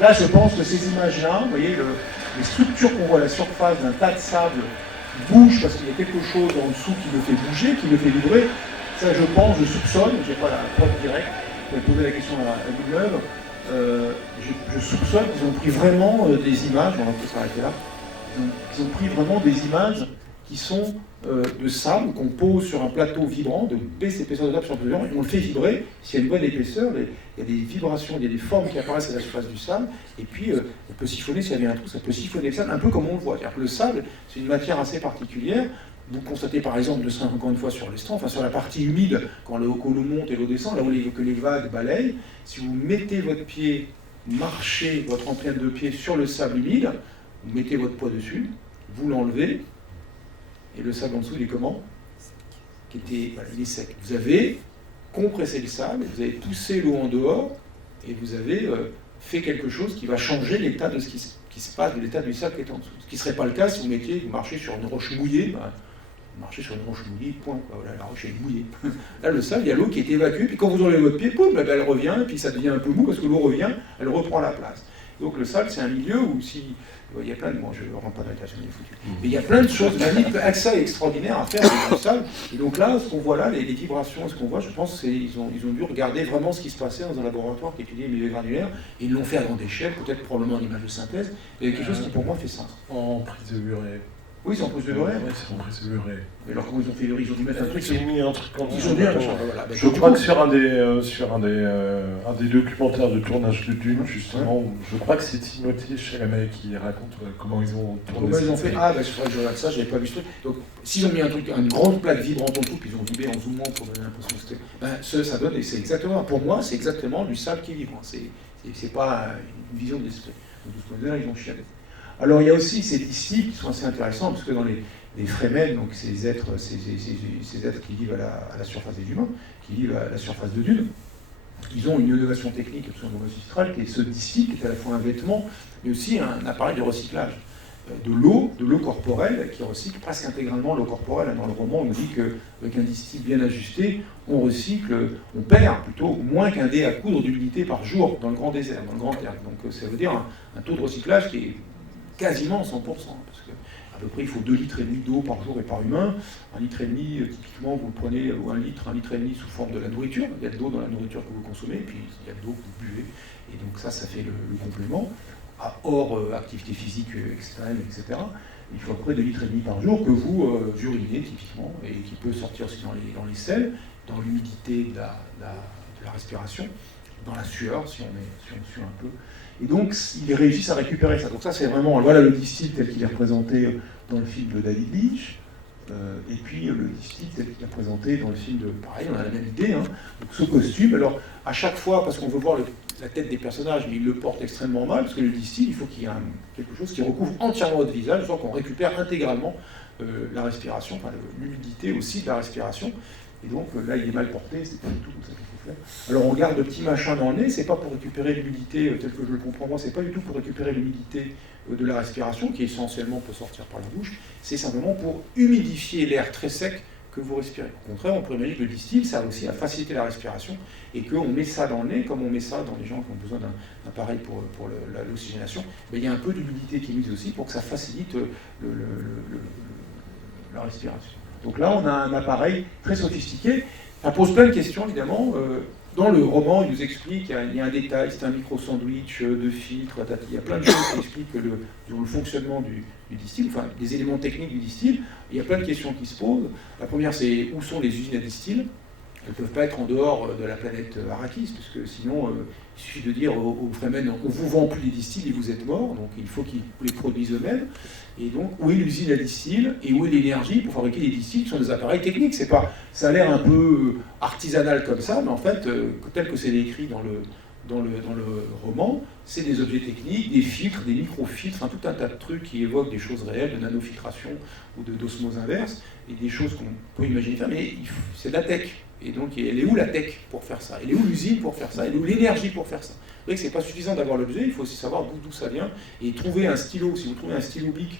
Là, je pense que ces images-là, vous voyez, les structures qu'on voit à la surface d'un tas de sable bougent parce qu'il y a quelque chose en dessous qui le fait bouger, qui le fait vibrer. Ça, je pense, je soupçonne, je n'ai pas la preuve directe, je vais poser la question à Villeneuve, je soupçonne qu'ils ont pris vraiment des images, on va peut-être s'arrêter là, ils ont pris vraiment des images qui sont de sable qu'on pose sur un plateau vibrant, de baisse épaisseur de sable sur un plateau vibrant, et on le fait vibrer. S'il y a une bonne épaisseur, il y a des vibrations, il y a des formes qui apparaissent à la surface du sable, et puis on peut siphonner, s'il y avait un trou, ça peut siphonner le sable, un peu comme on le voit. C'est-à-dire que le sable, c'est une matière assez particulière. Vous constatez par exemple, encore une fois sur l'estrand, enfin sur la partie humide, quand l'eau monte et l'eau descend, là où que les vagues balayent, si vous mettez votre pied, marchez votre empreinte de pied sur le sable humide, vous mettez votre poids dessus, vous l'enlevez, et le sable en dessous, il est comment? Voilà, il est sec. Vous avez compressé le sable, vous avez poussé l'eau en dehors, et vous avez fait quelque chose qui va changer l'état de ce qui se passe, de l'état du sable qui est en dessous. Ce qui ne serait pas le cas si vous marchez sur une roche mouillée, vous marchez sur une roche mouillée, point. Voilà, la roche est mouillée. Là, le sable, il y a l'eau qui est évacuée, puis quand vous enlevez votre pied, poum, elle revient, et puis ça devient un peu mou, parce que l'eau revient, elle reprend la place. Donc le sable, c'est un milieu où si... Il y a plein de... Bon, je ne rentre pas dans les tâches, il est foutu. Mais il y a plein de choses magnifiques, ça extraordinaires à faire avec le sable. Et donc là, ce qu'on voit là, les vibrations, ce qu'on voit, je pense qu'ils ont dû regarder vraiment ce qui se passait dans un laboratoire qui étudiait les milieux granulaires, et ils l'ont fait à grande échelle, peut-être probablement en image de synthèse, il y a quelque chose qui pour moi fait sens. En prise de urée. Oui, c'est en prise de urée. Oui, c'est en prise de urée. Mais alors comment ils ont fait l'urée? Ils ont dû mettre un truc. Ils ont mis un truc comme ça. Ils ont mis un machin, voilà. Je crois que sur un des documentaires de tournage de Dune, justement, je crois que c'est Timothée Chalamet qui raconte comment ils ont tourné. Comment ils ont fait? Ah, bah, je regarde ça, j'avais pas vu ce truc. Donc, s'ils ont mis un truc, une grande plaque vibrante en tout, puis ils ont vibré en zoomant pour donner l'impression que c'était. Ben, ça donne, et c'est exactement, pour moi, c'est exactement du sable qui vibre. C'est pas une vision de l'esprit. Donc, de ce point de vue-là, ils ont chialé. Alors, il y a aussi ces disciples qui sont assez intéressants, parce que dans les Fremen, donc ces êtres qui vivent à la surface des humains, qui vivent à la surface de Dune, ils ont une innovation technique absolument magistrale, qui est ce disciple, qui est à la fois un vêtement, mais aussi un appareil de recyclage. De l'eau corporelle, qui recycle presque intégralement l'eau corporelle. Dans le roman, on dit qu'avec un distil bien ajusté, on perd plutôt moins qu'un dé à coudre d'humidité par jour dans le grand désert, dans le grand air. Donc ça veut dire un taux de recyclage qui est quasiment 100%, parce qu'à peu près il faut 2,5 litres d'eau par jour et par humain. 1,5 litre, typiquement, vous le prenez, ou 1,5 litre sous forme de la nourriture. Il y a de l'eau dans la nourriture que vous consommez, et puis il y a de l'eau que vous buvez. Et donc ça fait le complément. Hors activité physique extrême, etc. Il faut à peu près 2,5 litres par jour que vous urinez typiquement, et qui peut sortir aussi dans les selles, dans l'humidité de la respiration, dans la sueur, si on sue un peu. Et donc, ils réussissent à récupérer ça. Donc ça, c'est vraiment, voilà le distil tel qu'il est représenté dans le film de David Lynch, et puis le distil tel qu'il est représenté dans le film de... Pareil, on a la même idée, hein. Donc ce costume, alors à chaque fois, parce qu'on veut voir la tête des personnages, mais ils le portent extrêmement mal, parce que le distil, il faut qu'il y ait quelque chose qui recouvre entièrement votre visage, sans qu'on récupère intégralement la respiration, enfin l'humidité aussi de la respiration. Et donc là, il est mal porté, c'est pas du tout comme ça qu'il faut faire. Alors on garde le petit machin dans le nez, c'est pas pour récupérer l'humidité tel que je le comprends moi, c'est pas du tout pour récupérer l'humidité de la respiration, qui essentiellement peut sortir par la bouche, c'est simplement pour humidifier l'air très sec que vous respirez. Au contraire, on pourrait imaginer que le distil sert aussi à faciliter la respiration, et qu'on met ça dans le nez, comme on met ça dans les gens qui ont besoin d'un appareil pour l'oxygénation, mais il y a un peu d'humidité qui est mise aussi pour que ça facilite la respiration. Donc là, on a un appareil très sophistiqué. Ça pose plein de questions, évidemment. Dans le roman, il nous explique qu'il y a un détail, c'est un micro-sandwich de filtre, il y a plein de choses qui expliquent le fonctionnement du distil, enfin, des éléments techniques du distil. Il y a plein de questions qui se posent. La première, c'est où sont les usines à distil? Elles ne peuvent pas être en dehors de la planète Arrakis, parce que sinon, il suffit de dire aux Fremen, on ne vous vend plus les distils et vous êtes morts, donc il faut qu'ils les produisent eux-mêmes. Et donc, où est l'usine à distil et où est l'énergie pour fabriquer des distils qui sont des appareils techniques? Ça a l'air un peu artisanal comme ça, mais en fait, tel que c'est décrit dans le roman, c'est des objets techniques, des filtres, des microfiltres, tout un tas de trucs qui évoquent des choses réelles, de nanofiltration ou d'osmose inverse, et des choses qu'on peut imaginer faire, mais c'est de la tech. Et donc, elle est où la tech pour faire ça? Elle est où l'usine pour faire ça? Elle est où l'énergie pour faire ça? Vous voyez que c'est pas suffisant d'avoir l'objet, il faut aussi savoir d'où ça vient, et trouver un stylo. Si vous trouvez un stylo bic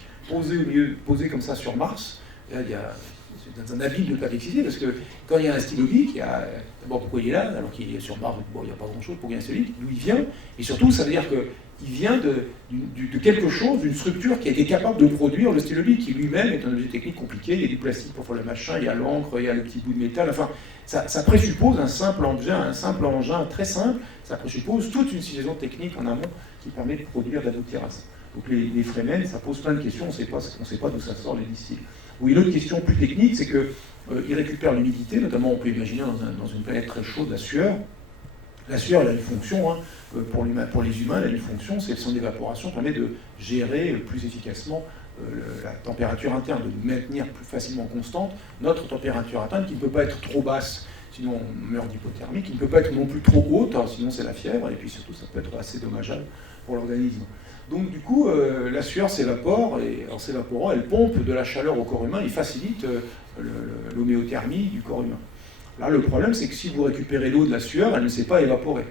posé comme ça sur Mars, là, c'est un abîme de ne pas l'exciter, parce que quand il y a un stylo bic, d'abord pourquoi il est là, alors qu'il est sur Mars, bon, il n'y a pas grand-chose pour qu'il y ait un stylo bic, d'où il vient, et surtout ça veut dire qu'il vient de quelque chose, d'une structure qui a été capable de produire le stylo bic, qui lui-même est un objet technique compliqué, il y a du plastique pour faire le machin, il y a l'encre, il y a le petit bout de métal, enfin, ça présuppose un simple engin très simple, ça présuppose toute une civilisation technique en amont qui permet de produire, d'aboutir à ça. Donc les Fremen, ça pose plein de questions, on ne sait pas d'où ça sort les distils. Ou une autre question plus technique, c'est qu'ils récupèrent l'humidité, notamment on peut imaginer dans une planète très chaude la sueur. La sueur, elle a une fonction, hein, pour les humains, elle a une fonction, c'est que son évaporation permet de gérer plus efficacement la température interne, de maintenir plus facilement constante notre température interne qui ne peut pas être trop basse, sinon on meurt d'hypothermie, qui ne peut pas être non plus trop haute, hein, sinon c'est la fièvre, et puis surtout ça peut être assez dommageable pour l'organisme. Donc du coup, la sueur s'évapore, et en s'évaporant, elle pompe de la chaleur au corps humain et facilite l'homéothermie du corps humain. Là, le problème, c'est que si vous récupérez l'eau de la sueur, elle ne s'est pas évaporée.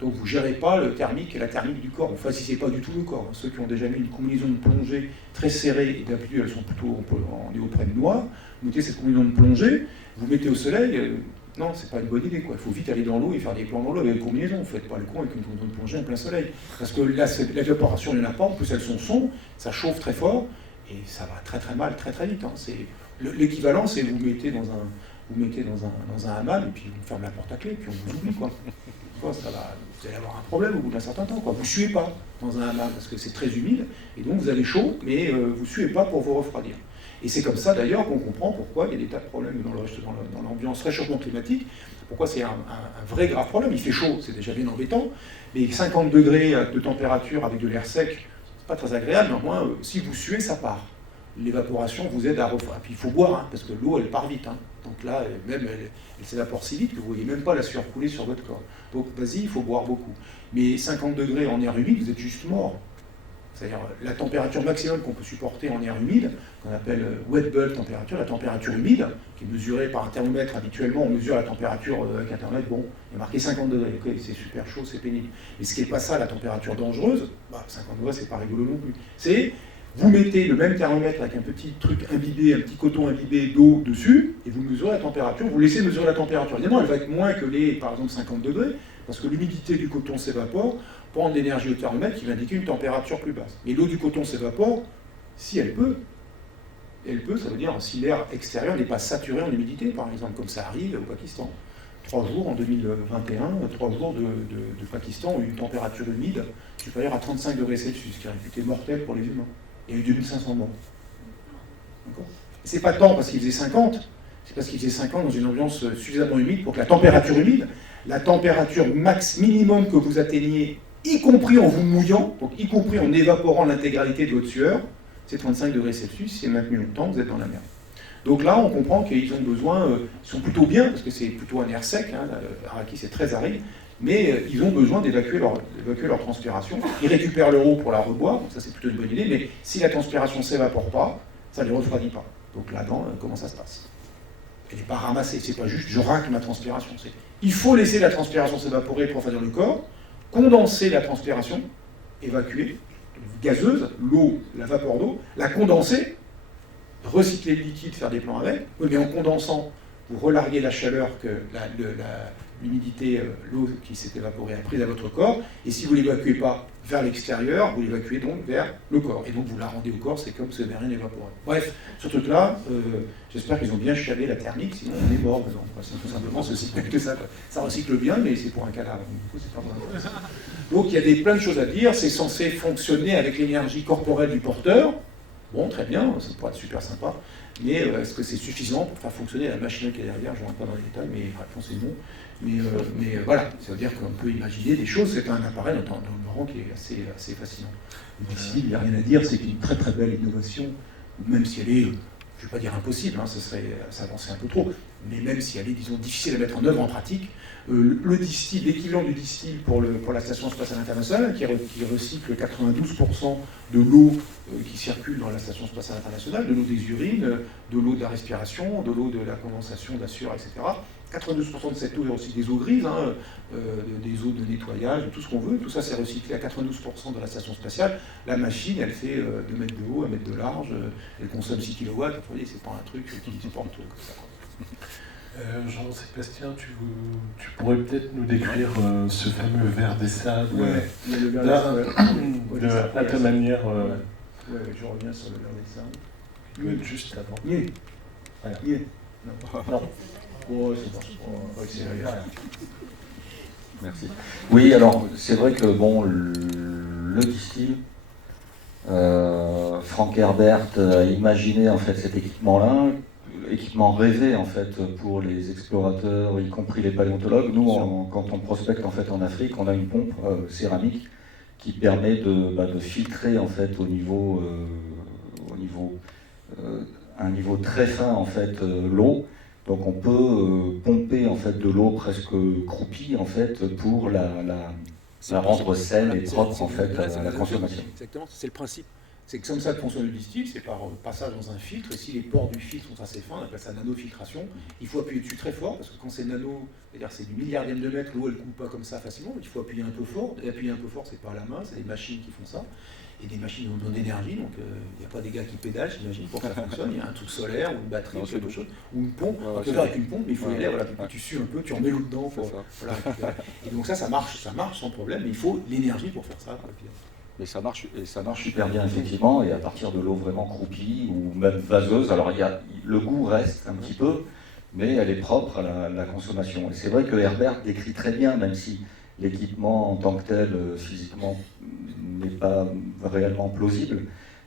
Donc vous ne gérez pas la thermique du corps, vous ne facilitez pas du tout le corps. Ceux qui ont déjà mis une combinaison de plongée très serrée, et d'habitude elles sont plutôt en néoprène noir, vous mettez cette combinaison de plongée, vous mettez au soleil, non, c'est pas une bonne idée, quoi. Il faut vite aller dans l'eau et faire des plans dans l'eau avec une combinaison, vous ne faites pas le con avec une combinaison de plongée en plein soleil. Parce que là, l'évaporation, il n'y en a pas, en plus elles sont sombres, ça chauffe très fort, et ça va très très mal, très très vite. Hein. L'équivalent, c'est vous mettez dans un hammam, et puis on ferme la porte à clé, et puis on vous oublie, quoi. Ça va, vous allez avoir un problème au bout d'un certain temps, quoi. Vous ne suez pas dans un hammam, parce que c'est très humide, et donc vous avez chaud, mais vous ne suez pas pour vous refroidir. Et c'est comme ça d'ailleurs qu'on comprend pourquoi il y a des tas de problèmes dans l'ambiance réchauffement climatique, pourquoi c'est un vrai grave problème. Il fait chaud, c'est déjà bien embêtant, mais 50 degrés de température avec de l'air sec, c'est pas très agréable, mais au moins, si vous suez, ça part. L'évaporation vous aide à refroidir. Et puis il faut boire, hein, parce que l'eau, elle part vite. Hein. Donc là, même, elle s'évapore si vite que vous ne voyez même pas la sueur couler sur votre corps. Donc vas-y, il faut boire beaucoup. Mais 50 degrés en air humide, vous êtes juste mort. C'est-à-dire la température maximum qu'on peut supporter en air humide, qu'on appelle wet bulb température, la température humide, qui est mesurée par un thermomètre. Habituellement, on mesure la température avec un thermomètre, bon, il y a marqué 50 degrés, okay, c'est super chaud, c'est pénible. Mais ce qui n'est pas ça, la température dangereuse, 50 degrés, c'est pas rigolo non plus. C'est, vous mettez le même thermomètre avec un petit truc imbibé, un petit coton imbibé d'eau dessus, et vous mesurez la température, vous laissez mesurer la température. Évidemment, elle va être moins que les, par exemple, 50 degrés, parce que l'humidité du coton s'évapore, prendre de l'énergie au thermomètre qui va indiquer une température plus basse. Mais l'eau du coton s'évapore, si elle peut, ça veut dire si l'air extérieur n'est pas saturé en humidité, par exemple, comme ça arrive au Pakistan. 3 jours en 2021, 3 jours de Pakistan ont eu une température humide supérieure à 35 degrés Celsius, qui est réputée mortelle pour les humains. Il y a eu 2500 morts. D'accord ? C'est pas tant parce qu'il faisait 50, c'est parce qu'il faisait 50 dans une ambiance suffisamment humide pour que la température humide, la température max minimum que vous atteigniez, y compris en vous mouillant, donc y compris en évaporant l'intégralité de votre sueur, c'est 35 degrés Celsius, c'est maintenu longtemps, vous êtes dans la merde. Donc là, on comprend qu'ils ont besoin, ils sont plutôt bien, parce que c'est plutôt un air sec, hein, l'Araki c'est très aride, mais ils ont besoin d'évacuer leur transpiration. Ils récupèrent leur eau pour la reboire, donc ça c'est plutôt une bonne idée, mais si la transpiration ne s'évapore pas, ça ne les refroidit pas. Donc là-dedans, comment ça se passe ? Elle n'est pas ramassée, c'est pas juste je racle ma transpiration. Il faut laisser la transpiration s'évaporer pour refroidir le corps, condenser la transpiration, évacuer, gazeuse, l'eau, la vapeur d'eau, la condenser, recycler le liquide, faire des plans avec, mais en condensant, vous relarguez la chaleur que l'humidité, l'eau qui s'est évaporée a prise à votre corps, et si vous ne l'évacuez pas vers l'extérieur, vous l'évacuez donc vers le corps. Et donc vous la rendez au corps, c'est comme si vous n'avez rien évaporé. Bref, ce truc-là, j'espère qu'ils ont bien chialé la thermique, sinon on est mort. C'est tout simplement ceci que ça. Ça recycle bien, mais c'est pour un cadavre. Du coup, c'est pas bon. Donc il y a plein de choses à dire, c'est censé fonctionner avec l'énergie corporelle du porteur. Bon, très bien, ça pourrait être super sympa, mais est-ce que c'est suffisant pour faire fonctionner la machine qui est derrière? Je ne rentre pas dans les détails, mais la réponse est non. Mais voilà, ça veut dire qu'on peut imaginer des choses, c'est un appareil dans le rang qui est assez fascinant. Ici, il n'y a rien à dire, c'est une très très belle innovation, même si elle est, je ne vais pas dire impossible, hein, ça serait s'avancer un peu trop, mais même si elle est, disons, difficile à mettre en œuvre en pratique, le distil, l'équivalent du distil pour la Station Spatiale Internationale, qui recycle 92% de l'eau qui circule dans la Station Spatiale Internationale, de l'eau des urines, de l'eau de la respiration, de l'eau de la condensation de la sueur, etc. 92% de cette eau est aussi des eaux grises, hein, des eaux de nettoyage, tout ce qu'on veut. Tout ça, c'est recyclé à 92% de la station spatiale. La machine, elle fait 2 mètres de haut, 1 mètre de large, elle consomme 6 kW. Vous voyez, c'est pas un truc qui supporte comme ça. Jean-Sébastien, tu pourrais peut-être nous décrire ce fameux verre des sables à ta manière. Je reviens sur le verre des sables. Juste avant. Non. Oh, c'est Merci. Oui, alors c'est vrai que bon, le distil, Frank Herbert a imaginé en fait cet équipement-là, équipement rêvé en fait pour les explorateurs, y compris les paléontologues. Nous, quand on prospecte en fait en Afrique, on a une pompe céramique qui permet de filtrer en fait un niveau très fin en fait l'eau. Donc on peut pomper en fait de l'eau presque croupie en fait pour la rendre saine et propre en fait à la consommation. Exactement, c'est le principe. C'est comme ça que fonctionne le distille, c'est par passage dans un filtre, et si les pores du filtre sont assez fins, on appelle ça nanofiltration, il faut appuyer dessus très fort, parce que quand c'est nano, c'est-à-dire c'est du milliardième de mètre, l'eau elle ne coule pas comme ça facilement, il faut appuyer un peu fort, et appuyer un peu fort c'est pas à la main, c'est des machines qui font ça, et des machines qui ont d'énergie, donc il n'y a pas des gars qui pédalent, j'imagine, pour que ça fonctionne, il y a un truc solaire, ou une batterie, ou quelque chose, ou une pompe, on peut faire avec une pompe, mais il faut y aller, voilà, puis tu sues un peu, tu remets l'eau dedans, voilà, et donc ça marche sans problème, mais il faut l'énergie pour faire ça. Et ça marche super bien, effectivement, et à partir de l'eau vraiment croupie ou même vaseuse. Alors, le goût reste un petit peu, mais elle est propre à la consommation. Et c'est vrai que Herbert décrit très bien, même si l'équipement en tant que tel, physiquement, n'est pas réellement plausible,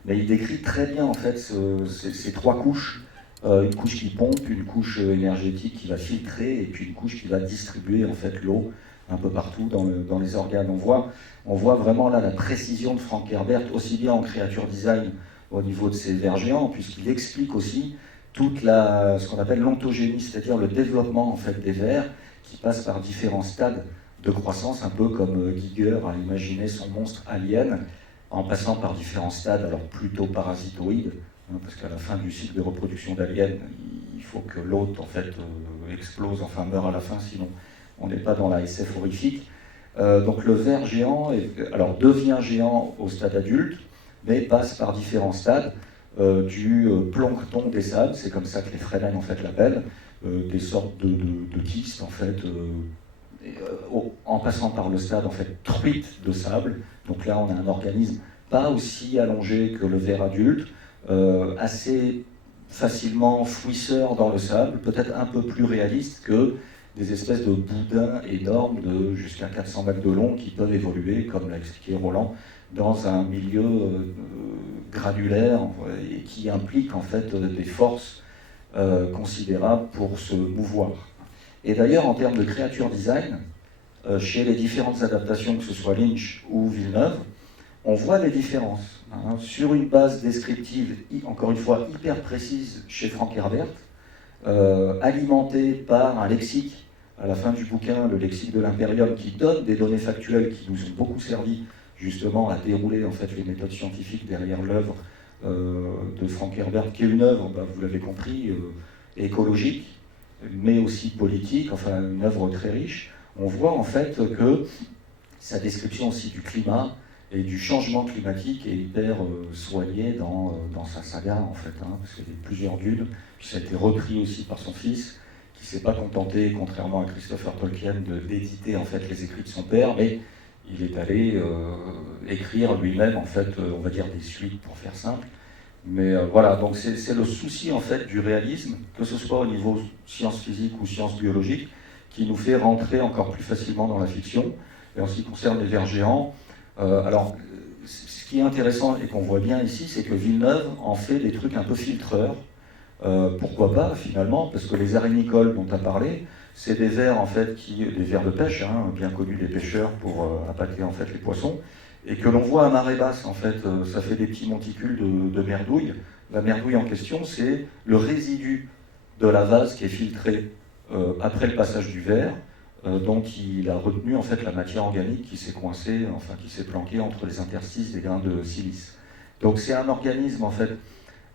mais il décrit très bien, en fait, ces trois couches. Une couche qui pompe, une couche énergétique qui va filtrer, et puis une couche qui va distribuer, en fait, l'eau un peu partout dans les organes. On voit vraiment là la précision de Frank Herbert, aussi bien en créature design au niveau de ces vers géants, puisqu'il explique aussi toute ce qu'on appelle l'ontogénie, c'est-à-dire le développement en fait, des vers qui passent par différents stades de croissance, un peu comme Giger a imaginé son monstre alien, en passant par différents stades, alors plutôt parasitoïdes, parce qu'à la fin du cycle de reproduction d'aliens, il faut que l'hôte en fait, explose, enfin meure à la fin, sinon on n'est pas dans la SF horrifique. Donc le ver géant devient géant au stade adulte, mais passe par différents stades, du plancton des sables, c'est comme ça que les Fremen en fait l'appellent, des sortes de kystes en fait, en passant par le stade en fait truite de sable. Donc là on a un organisme pas aussi allongé que le ver adulte, assez facilement fouisseur dans le sable, peut-être un peu plus réaliste que des espèces de boudins énormes de jusqu'à 400 mètres de long qui peuvent évoluer, comme l'a expliqué Roland, dans un milieu granulaire et qui implique en fait des forces considérables pour se mouvoir. Et d'ailleurs, en termes de creature design, chez les différentes adaptations, que ce soit Lynch ou Villeneuve, on voit les différences. Sur une base descriptive, encore une fois, hyper précise chez Frank Herbert, alimenté par un lexique, à la fin du bouquin, le lexique de l'Imperium, qui donne des données factuelles qui nous ont beaucoup servi justement à dérouler en fait, les méthodes scientifiques derrière l'œuvre de Frank Herbert, qui est une œuvre, vous l'avez compris, écologique, mais aussi politique, enfin une œuvre très riche. On voit en fait que sa description aussi du climat et du changement climatique est hyper soignée dans sa saga, en fait, parce qu'il y a plusieurs dunes, puis ça a été repris aussi par son fils, qui ne s'est pas contenté, contrairement à Christopher Tolkien, d'éditer en fait, les écrits de son père, mais il est allé écrire lui-même, en fait, on va dire des suites, pour faire simple. Mais voilà, donc c'est le souci, en fait, du réalisme, que ce soit au niveau sciences physiques ou sciences biologiques, qui nous fait rentrer encore plus facilement dans la fiction. Et en ce qui concerne les vers géants, alors, ce qui est intéressant et qu'on voit bien ici, c'est que Villeneuve en fait des trucs un peu filtreurs. Pourquoi pas, finalement, parce que les arénicoles dont tu as parlé, c'est des vers, en fait, des vers de pêche, bien connus des pêcheurs pour appâter en fait, les poissons, et que l'on voit à marée basse, en fait, ça fait des petits monticules de merdouille. La merdouille en question, c'est le résidu de la vase qui est filtré après le passage du ver, dont il a retenu en fait la matière organique qui s'est coincée, enfin qui s'est planquée entre les interstices des grains de silice. Donc c'est un organisme en fait,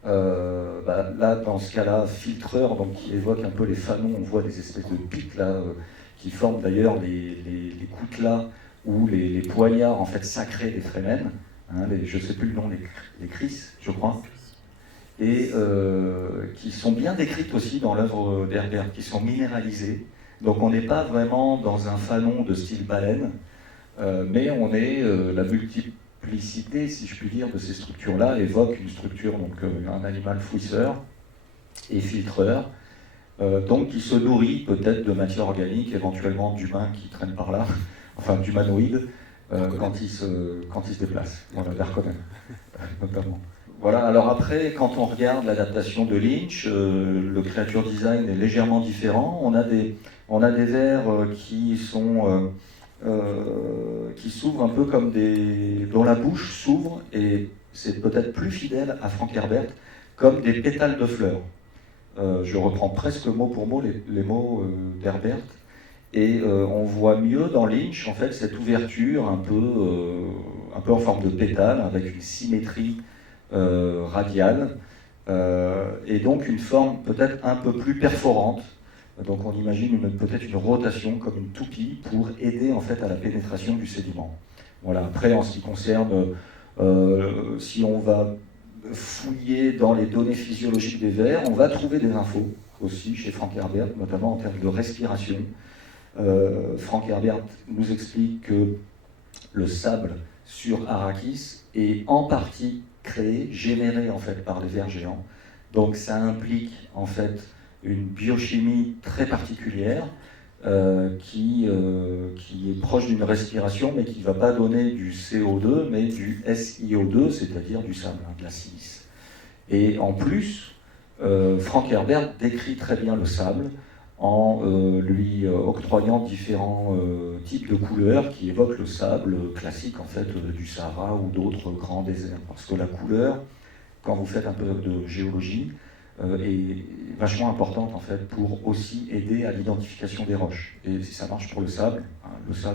là dans ce cas-là filtreur, donc qui évoque un peu les fanons, on voit des espèces de pics là, qui forment d'ailleurs les coutelas ou les poignards en fait sacrés des Fremen, je ne sais plus le nom, les Chris, je crois, et qui sont bien décrites aussi dans l'œuvre d'Herbert, qui sont minéralisées. Donc on n'est pas vraiment dans un fanon de style baleine, mais on est la multiplicité, si je puis dire, de ces structures-là évoque une structure, donc un animal fouisseur et filtreur, donc qui se nourrit peut-être de matière organique, éventuellement d'humains qui traînent par là, enfin d'humanoïdes, quand il se déplace. Voilà, d'Harkonnen. notamment. Voilà, alors après, quand on regarde l'adaptation de Lynch, le creature design est légèrement différent. On a des vers qui s'ouvrent un peu comme dont la bouche s'ouvre, et c'est peut-être plus fidèle à Frank Herbert, comme des pétales de fleurs. Je reprends presque mot pour mot les mots d'Herbert, et on voit mieux dans Lynch en fait cette ouverture un peu en forme de pétale, avec une symétrie radiale, et donc une forme peut-être un peu plus perforante. Donc on imagine peut-être une rotation comme une toupie pour aider en fait à la pénétration du sédiment. Voilà. Après, en ce qui concerne, si on va fouiller dans les données physiologiques des vers, on va trouver des infos aussi chez Frank Herbert, notamment en termes de respiration. Frank Herbert nous explique que le sable sur Arrakis est en partie créé, généré en fait par les vers géants. Donc ça implique en fait une biochimie très particulière qui est proche d'une respiration, mais qui ne va pas donner du CO2, mais du SiO2, c'est-à-dire du sable, de la silice. Et en plus, Frank Herbert décrit très bien le sable en lui octroyant différents types de couleurs qui évoquent le sable classique en fait, du Sahara ou d'autres grands déserts. Parce que la couleur, quand vous faites un peu de géologie, est vachement importante en fait, pour aussi aider à l'identification des roches. Et si ça marche pour le sable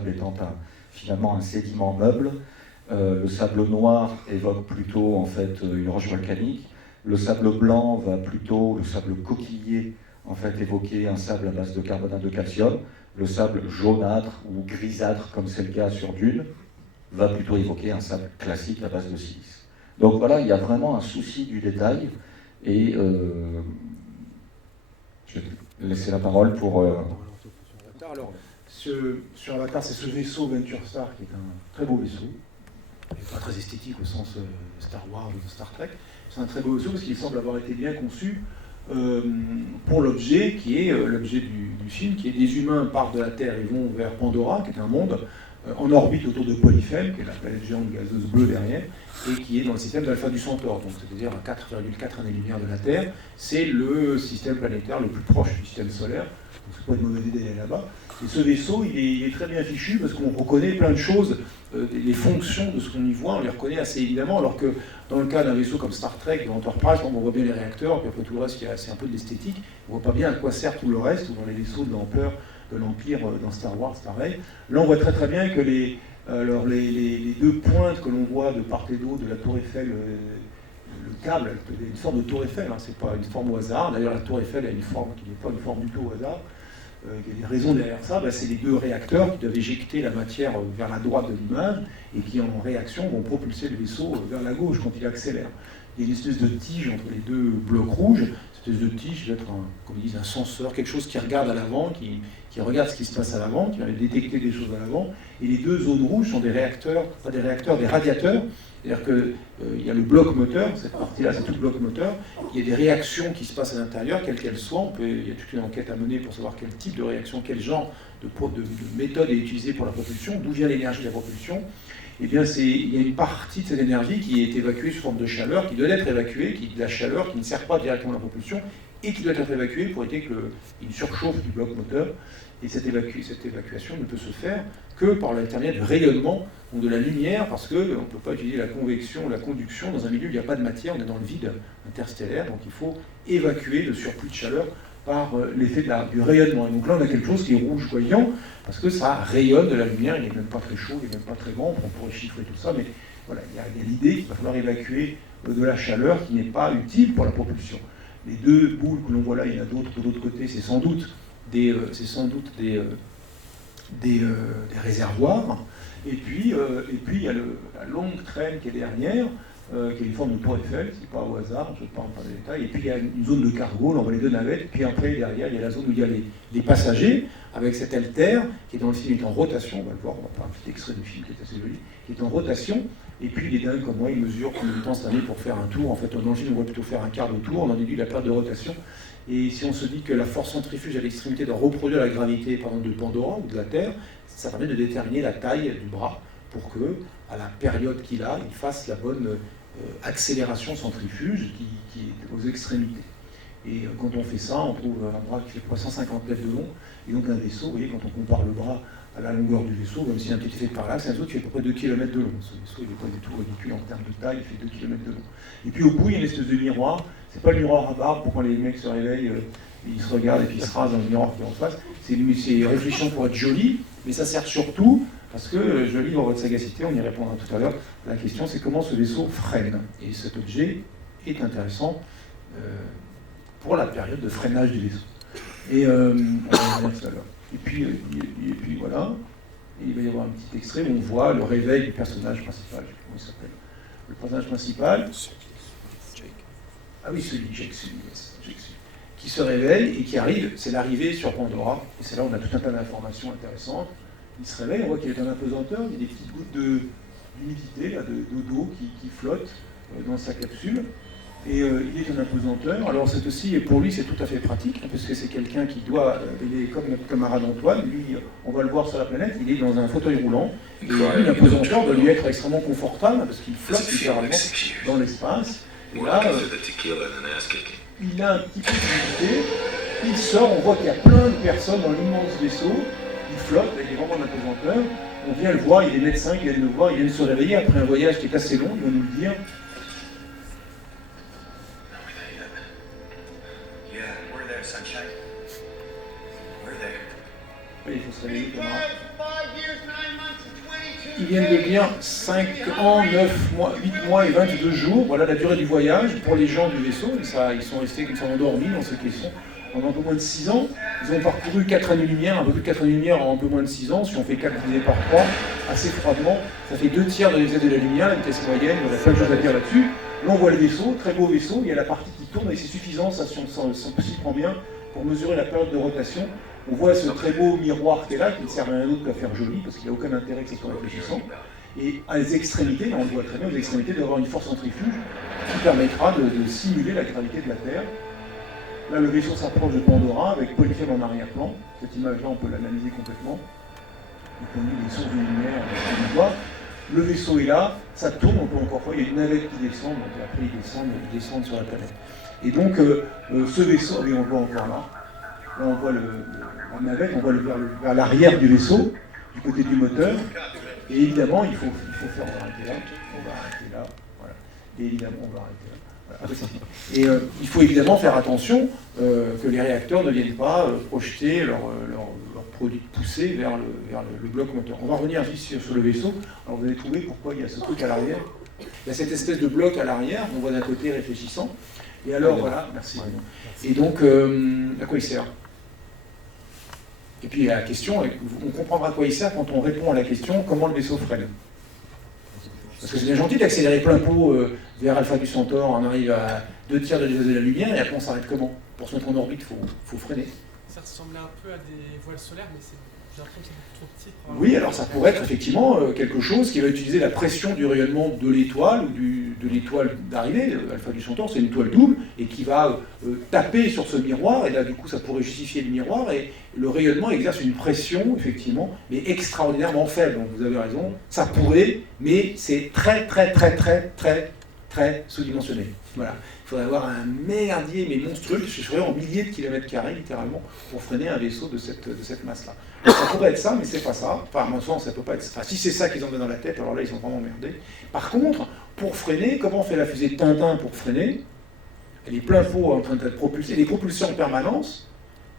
étant finalement un sédiment meuble, le sable noir évoque plutôt en fait, une roche volcanique, le sable blanc va plutôt, le sable coquillé, en fait, évoquer un sable à base de carbonate de calcium. Le sable jaunâtre ou grisâtre, comme c'est le cas sur Dune, va plutôt évoquer un sable classique à base de silice. Donc voilà, il y a vraiment un souci du détail. Et je vais laisser la parole pour... Alors, sur Avatar, c'est ce vaisseau Venture Star qui est un très beau vaisseau. Il n'est pas très esthétique au sens Star Wars ou Star Trek. C'est un très beau vaisseau parce qu'il semble avoir été bien conçu pour l'objet qui est l'objet du film, qui est des humains partent de la Terre et vont vers Pandora, qui est un monde en orbite autour de Polyphème, qui est la planète géante gazeuse bleue derrière, et qui est dans le système d'Alpha du Centaure, donc c'est-à-dire à 4,4 années-lumière de la Terre. C'est le système planétaire le plus proche du système solaire, donc c'est pas une mauvaise idée d'aller là-bas. Et ce vaisseau, il est très bien fichu parce qu'on reconnaît plein de choses, les fonctions de ce qu'on y voit, on les reconnaît assez évidemment, alors que dans le cas d'un vaisseau comme Star Trek, dans Enterprise, on voit bien les réacteurs, puis après tout le reste, c'est un peu de l'esthétique, on voit pas bien à quoi sert tout le reste, ou dans les vaisseaux de l'Empire, dans Star Wars, pareil. Là, on voit très très bien que les deux pointes que l'on voit de part et d'autre de la tour Eiffel, le câble, c'est une forme de tour Eiffel, hein, c'est pas une forme au hasard. D'ailleurs, la tour Eiffel a une forme qui n'est pas une forme du tout au hasard. Il y a des raisons derrière ça, c'est les deux réacteurs qui doivent éjecter la matière vers la droite de l'image et qui, en réaction, vont propulser le vaisseau vers la gauche quand il accélère. Il y a une espèce de tige entre les deux blocs rouges. Cette espèce de tige doit être comme ils disent, un senseur, quelque chose qui regarde à l'avant, qui regarde ce qui se passe à l'avant, qui va détecter des choses à l'avant. Et les deux zones rouges sont des réacteurs, pas des réacteurs, des radiateurs. C'est-à-dire qu'il y a le bloc moteur, cette partie-là, c'est tout le bloc moteur. Il y a des réactions qui se passent à l'intérieur, quelles qu'elles soient. Il y a toute une enquête à mener pour savoir quel type de réaction, quel genre de méthode est utilisée pour la propulsion, d'où vient l'énergie de la propulsion. Eh bien, il y a une partie de cette énergie qui est évacuée sous forme de chaleur, qui doit être évacuée, de la chaleur qui ne sert pas directement à la propulsion, et qui doit être évacuée pour éviter qu'il y ait une surchauffe du bloc moteur. Et cette évacuation ne peut se faire que par l'intermédiaire du rayonnement, ou de la lumière, parce qu'on ne peut pas utiliser la convection, la conduction dans un milieu où il n'y a pas de matière, on est dans le vide interstellaire, donc il faut évacuer le surplus de chaleur par l'effet du rayonnement. Et donc là, on a quelque chose qui est rouge-voyant, parce que ça rayonne de la lumière, il n'est même pas très chaud, il n'est même pas très grand, on pourrait chiffrer tout ça, mais voilà, il y a l'idée qu'il va falloir évacuer de la chaleur qui n'est pas utile pour la propulsion. Les deux boules que l'on voit là, il y en a d'autres de l'autre côté, c'est sans doute des réservoirs. Et puis il y a la longue traîne qui est derrière, qui est une forme de tour Eiffel, c'est pas au hasard, je ne parle pas des détails. Et puis il y a une zone de cargo, là on voit les deux navettes, puis après derrière il y a la zone où il y a les passagers, avec cet alter qui est dans le film est en rotation, on va le voir, on va faire un petit extrait du film qui est assez joli, qui est en rotation. Et puis les dingues comme moi, ils mesurent combien de temps ça met pour faire un tour. En fait, dans le film, on va plutôt faire un quart de tour, on en déduit la perte de rotation. Et si on se dit que la force centrifuge à l'extrémité doit reproduire la gravité, par exemple, de Pandora ou de la Terre, ça permet de déterminer la taille du bras pour que, à la période qu'il a, il fasse la bonne accélération centrifuge qui est aux extrémités. Et quand on fait ça, on trouve un bras qui fait 150 mètres de long, et donc un vaisseau, vous voyez, quand on compare le bras à la longueur du vaisseau, même s'il y a un petit effet de parallaxe, c'est un vaisseau qui fait à peu près 2 km de long. Ce vaisseau, il n'est pas du tout ridicule en termes de taille, il fait 2 km de long. Et puis au bout, il y a une espèce de miroir, c'est pas le miroir à barbe pour quand les mecs se réveillent, ils se regardent et puis ils se rasent dans le miroir qui est en face. C'est réfléchissant pour être joli, mais ça sert surtout, parce que je lis dans votre sagacité, on y répondra tout à l'heure, la question c'est comment ce vaisseau freine. Et cet objet est intéressant pour la période de freinage du vaisseau. Et on va revenir tout à l'heure. Et puis voilà, et il va y avoir un petit extrait où on voit le réveil du personnage principal, je sais plus comment il s'appelle. Le personnage principal, ah oui, celui Jake Sully, qui se réveille et qui arrive, c'est l'arrivée sur Pandora, et c'est là où on a tout un tas d'informations intéressantes. Il se réveille, on voit qu'il est en apesanteur, il y a des petites gouttes d'humidité, d'eau qui flottent dans sa capsule. Et il est en apesanteur. Alors c'est aussi, pour lui, c'est tout à fait pratique, parce que c'est quelqu'un qui doit, il est comme notre camarade Antoine, lui, on va le voir sur la planète, il est dans un fauteuil roulant, et lui, l'apesanteur doit lui être extrêmement confortable, parce qu'il flotte littéralement dans l'espace. Et là, il a un petit peu d'humidité, il sort, on voit qu'il y a plein de personnes dans l'immense vaisseau, il flotte, il est vraiment en apesanteur, on vient le voir, il est médecin, il vient le voir, il vient de se réveiller après un voyage qui est assez long, il va nous le dire. Il faut se réveiller, camarade. Ils viennent de dire 5 ans, 9 mois, 8 mois et 22 jours. Voilà la durée du voyage pour les gens du vaisseau. Ils sont restés, ils sont endormis dans ce caisson pendant un peu moins de 6 ans. Ils ont parcouru 4 années-lumière, un peu plus de 4 années-lumière en un peu moins de 6 ans. Si on fait 4 divisé par 3, assez froidement, ça fait 2 tiers de la vitesse de la lumière, la vitesse moyenne. Il y a plein de choses à dire là-dessus. Là, on voit le vaisseau, très beau vaisseau. Il y a la partie qui tourne et c'est suffisant, ça si on s'y prend bien, pour mesurer la période de rotation. On voit ce très beau miroir qui est là, qui ne sert à rien d'autre qu'à faire joli, parce qu'il n'y a aucun intérêt que ce soit réfléchissant. Et à les extrémités, là on le voit très bien, aux extrémités, d'avoir une force centrifuge qui permettra de simuler la gravité de la Terre. Là, le vaisseau s'approche de Pandora, avec Polyphème en arrière-plan. Cette image-là, on peut l'analyser complètement. On peut les sources de lumière, on voit. Le vaisseau est là, ça tourne, on peut encore voir, il y a une navette qui descend, donc après ils descendent sur la planète. Et donc, ce vaisseau, oui, on le voit encore là. Là, on voit la navette, on voit vers l'arrière du vaisseau, du côté du moteur. Et évidemment, il faut faire, on va arrêter là, voilà. Et évidemment, on va arrêter là. Voilà. Et il faut évidemment faire attention que les réacteurs ne viennent pas projeter leur produit poussé vers le bloc moteur. On va revenir juste sur le vaisseau. Alors vous allez trouver pourquoi il y a ce truc à l'arrière. Il y a cette espèce de bloc à l'arrière, on voit d'un côté réfléchissant. Et alors, voilà, merci. Et donc, à quoi il sert ? Et puis la question, on comprendra à quoi il sert quand on répond à la question comment le vaisseau freine. Parce que c'est bien gentil d'accélérer plein pot vers Alpha du Centaure, on arrive à 2 tiers de la vitesse de la lumière, et après on s'arrête comment ? Pour se mettre en orbite, il faut freiner. Ça ressemblait un peu à des voiles solaires, mais j'ai l'impression que c'est beaucoup trop petit. Oui, alors ça pourrait être effectivement quelque chose qui va utiliser la pression du rayonnement de l'étoile, ou de l'étoile d'arrivée, Alpha du Centaure, c'est une étoile double, et qui va taper sur ce miroir, et là du coup ça pourrait justifier le miroir, et le rayonnement exerce une pression, effectivement, mais extraordinairement faible, donc vous avez raison, ça pourrait, mais c'est très sous-dimensionné. Voilà. Il faudrait avoir un merdier, mais monstrueux, qui serait en milliers de kilomètres carrés, littéralement, pour freiner un vaisseau de cette masse-là. Donc, ça pourrait être ça, mais c'est pas ça. Enfin, à mon sens, ça peut pas être ça. Enfin, si c'est ça qu'ils ont mis dans la tête, alors là, ils sont vraiment emmerdés. Par contre, pour freiner, comment on fait la fusée de Tintin pour freiner ? Elle est plein pot en train d'être propulsée, elle est propulsée en permanence.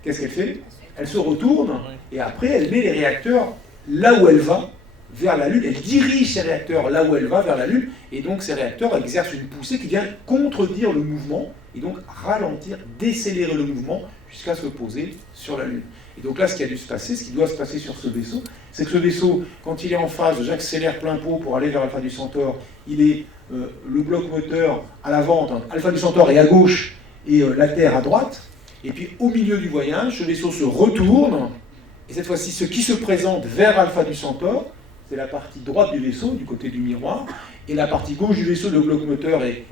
Qu'est-ce qu'elle fait ? Elle se retourne, et après, elle met les réacteurs là où elle va, vers la Lune, elle dirige ses réacteurs là où elle va, vers la Lune, et donc ces réacteurs exercent une poussée qui vient contredire le mouvement, et donc ralentir, décélérer le mouvement, jusqu'à se poser sur la Lune. Et donc là, ce qui a dû se passer, ce qui doit se passer sur ce vaisseau, c'est que ce vaisseau, quand il est en phase, j'accélère plein pot pour aller vers Alpha du Centaure, il est le bloc moteur à l'avant, Alpha du Centaure est à gauche, et la Terre à droite, et puis au milieu du voyage, ce vaisseau se retourne, et cette fois-ci, ce qui se présente vers Alpha du Centaure, c'est la partie droite du vaisseau, du côté du miroir, et la partie gauche du vaisseau, le bloc moteur, est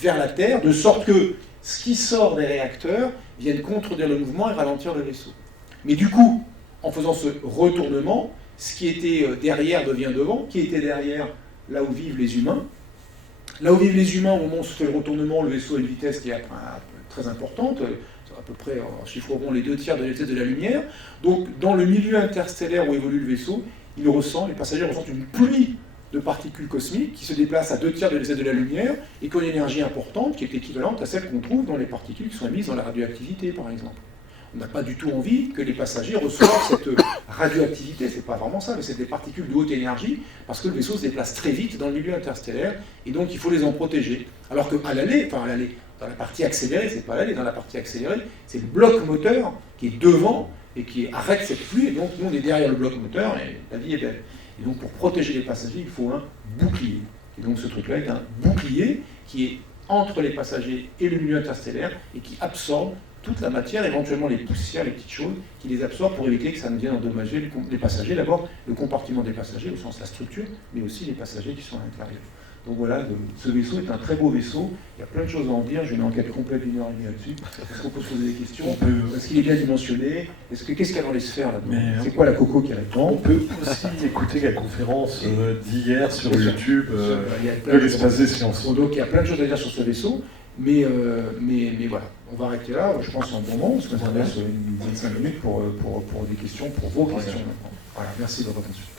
vers la Terre, de sorte que ce qui sort des réacteurs vienne contredire le mouvement et ralentir le vaisseau. Mais du coup, en faisant ce retournement, ce qui était derrière devient devant, qui était derrière, là où vivent les humains, Là où vivent les humains, au moment où se fait le retournement, le vaisseau a une vitesse qui est très importante, à peu près, en chiffreront les 2/3 de la vitesse de la lumière. Donc, dans le milieu interstellaire où évolue le vaisseau, les passagers ressentent une pluie de particules cosmiques qui se déplacent à 2/3 de la vitesse de la lumière et qui ont une énergie importante qui est équivalente à celle qu'on trouve dans les particules qui sont émises dans la radioactivité, par exemple. On n'a pas du tout envie que les passagers reçoivent cette radioactivité, c'est pas vraiment ça, mais c'est des particules de haute énergie, parce que le vaisseau se déplace très vite dans le milieu interstellaire, et donc il faut les en protéger. Alors qu'à l'aller, dans la partie accélérée, c'est pas l'aller, dans la partie accélérée, c'est le bloc moteur qui est devant et qui arrête cette pluie, et donc nous on est derrière le bloc moteur, et la vie est belle. Et donc pour protéger les passagers, il faut un bouclier. Et donc ce truc-là est un bouclier qui est entre les passagers et le milieu interstellaire, et qui absorbe toute la matière, éventuellement les poussières, les petites choses, qui les absorbent pour éviter que ça ne vienne endommager les passagers. D'abord, le compartiment des passagers, au sens la structure, mais aussi les passagers qui sont à l'intérieur. Donc voilà, ce vaisseau est un très beau vaisseau. Il y a plein de choses à en dire. J'ai une enquête complète d'1 heure et demie là-dessus. Est-ce qu'on peut se poser des questions? Est-ce qu'il est bien dimensionné? Qu'est-ce qu'il y a dans les sphères là-dedans? C'est quoi la coco qu'il y a là-dedans? On peut aussi écouter la conférence d'hier sur YouTube de de l'espace des sciences. Donc il y a plein de choses à dire sur ce vaisseau. Mais voilà, on va arrêter là, je pense en bon moment, parce qu'on laisse une 25 minutes pour des questions, pour vos questions. Voilà, merci de votre attention.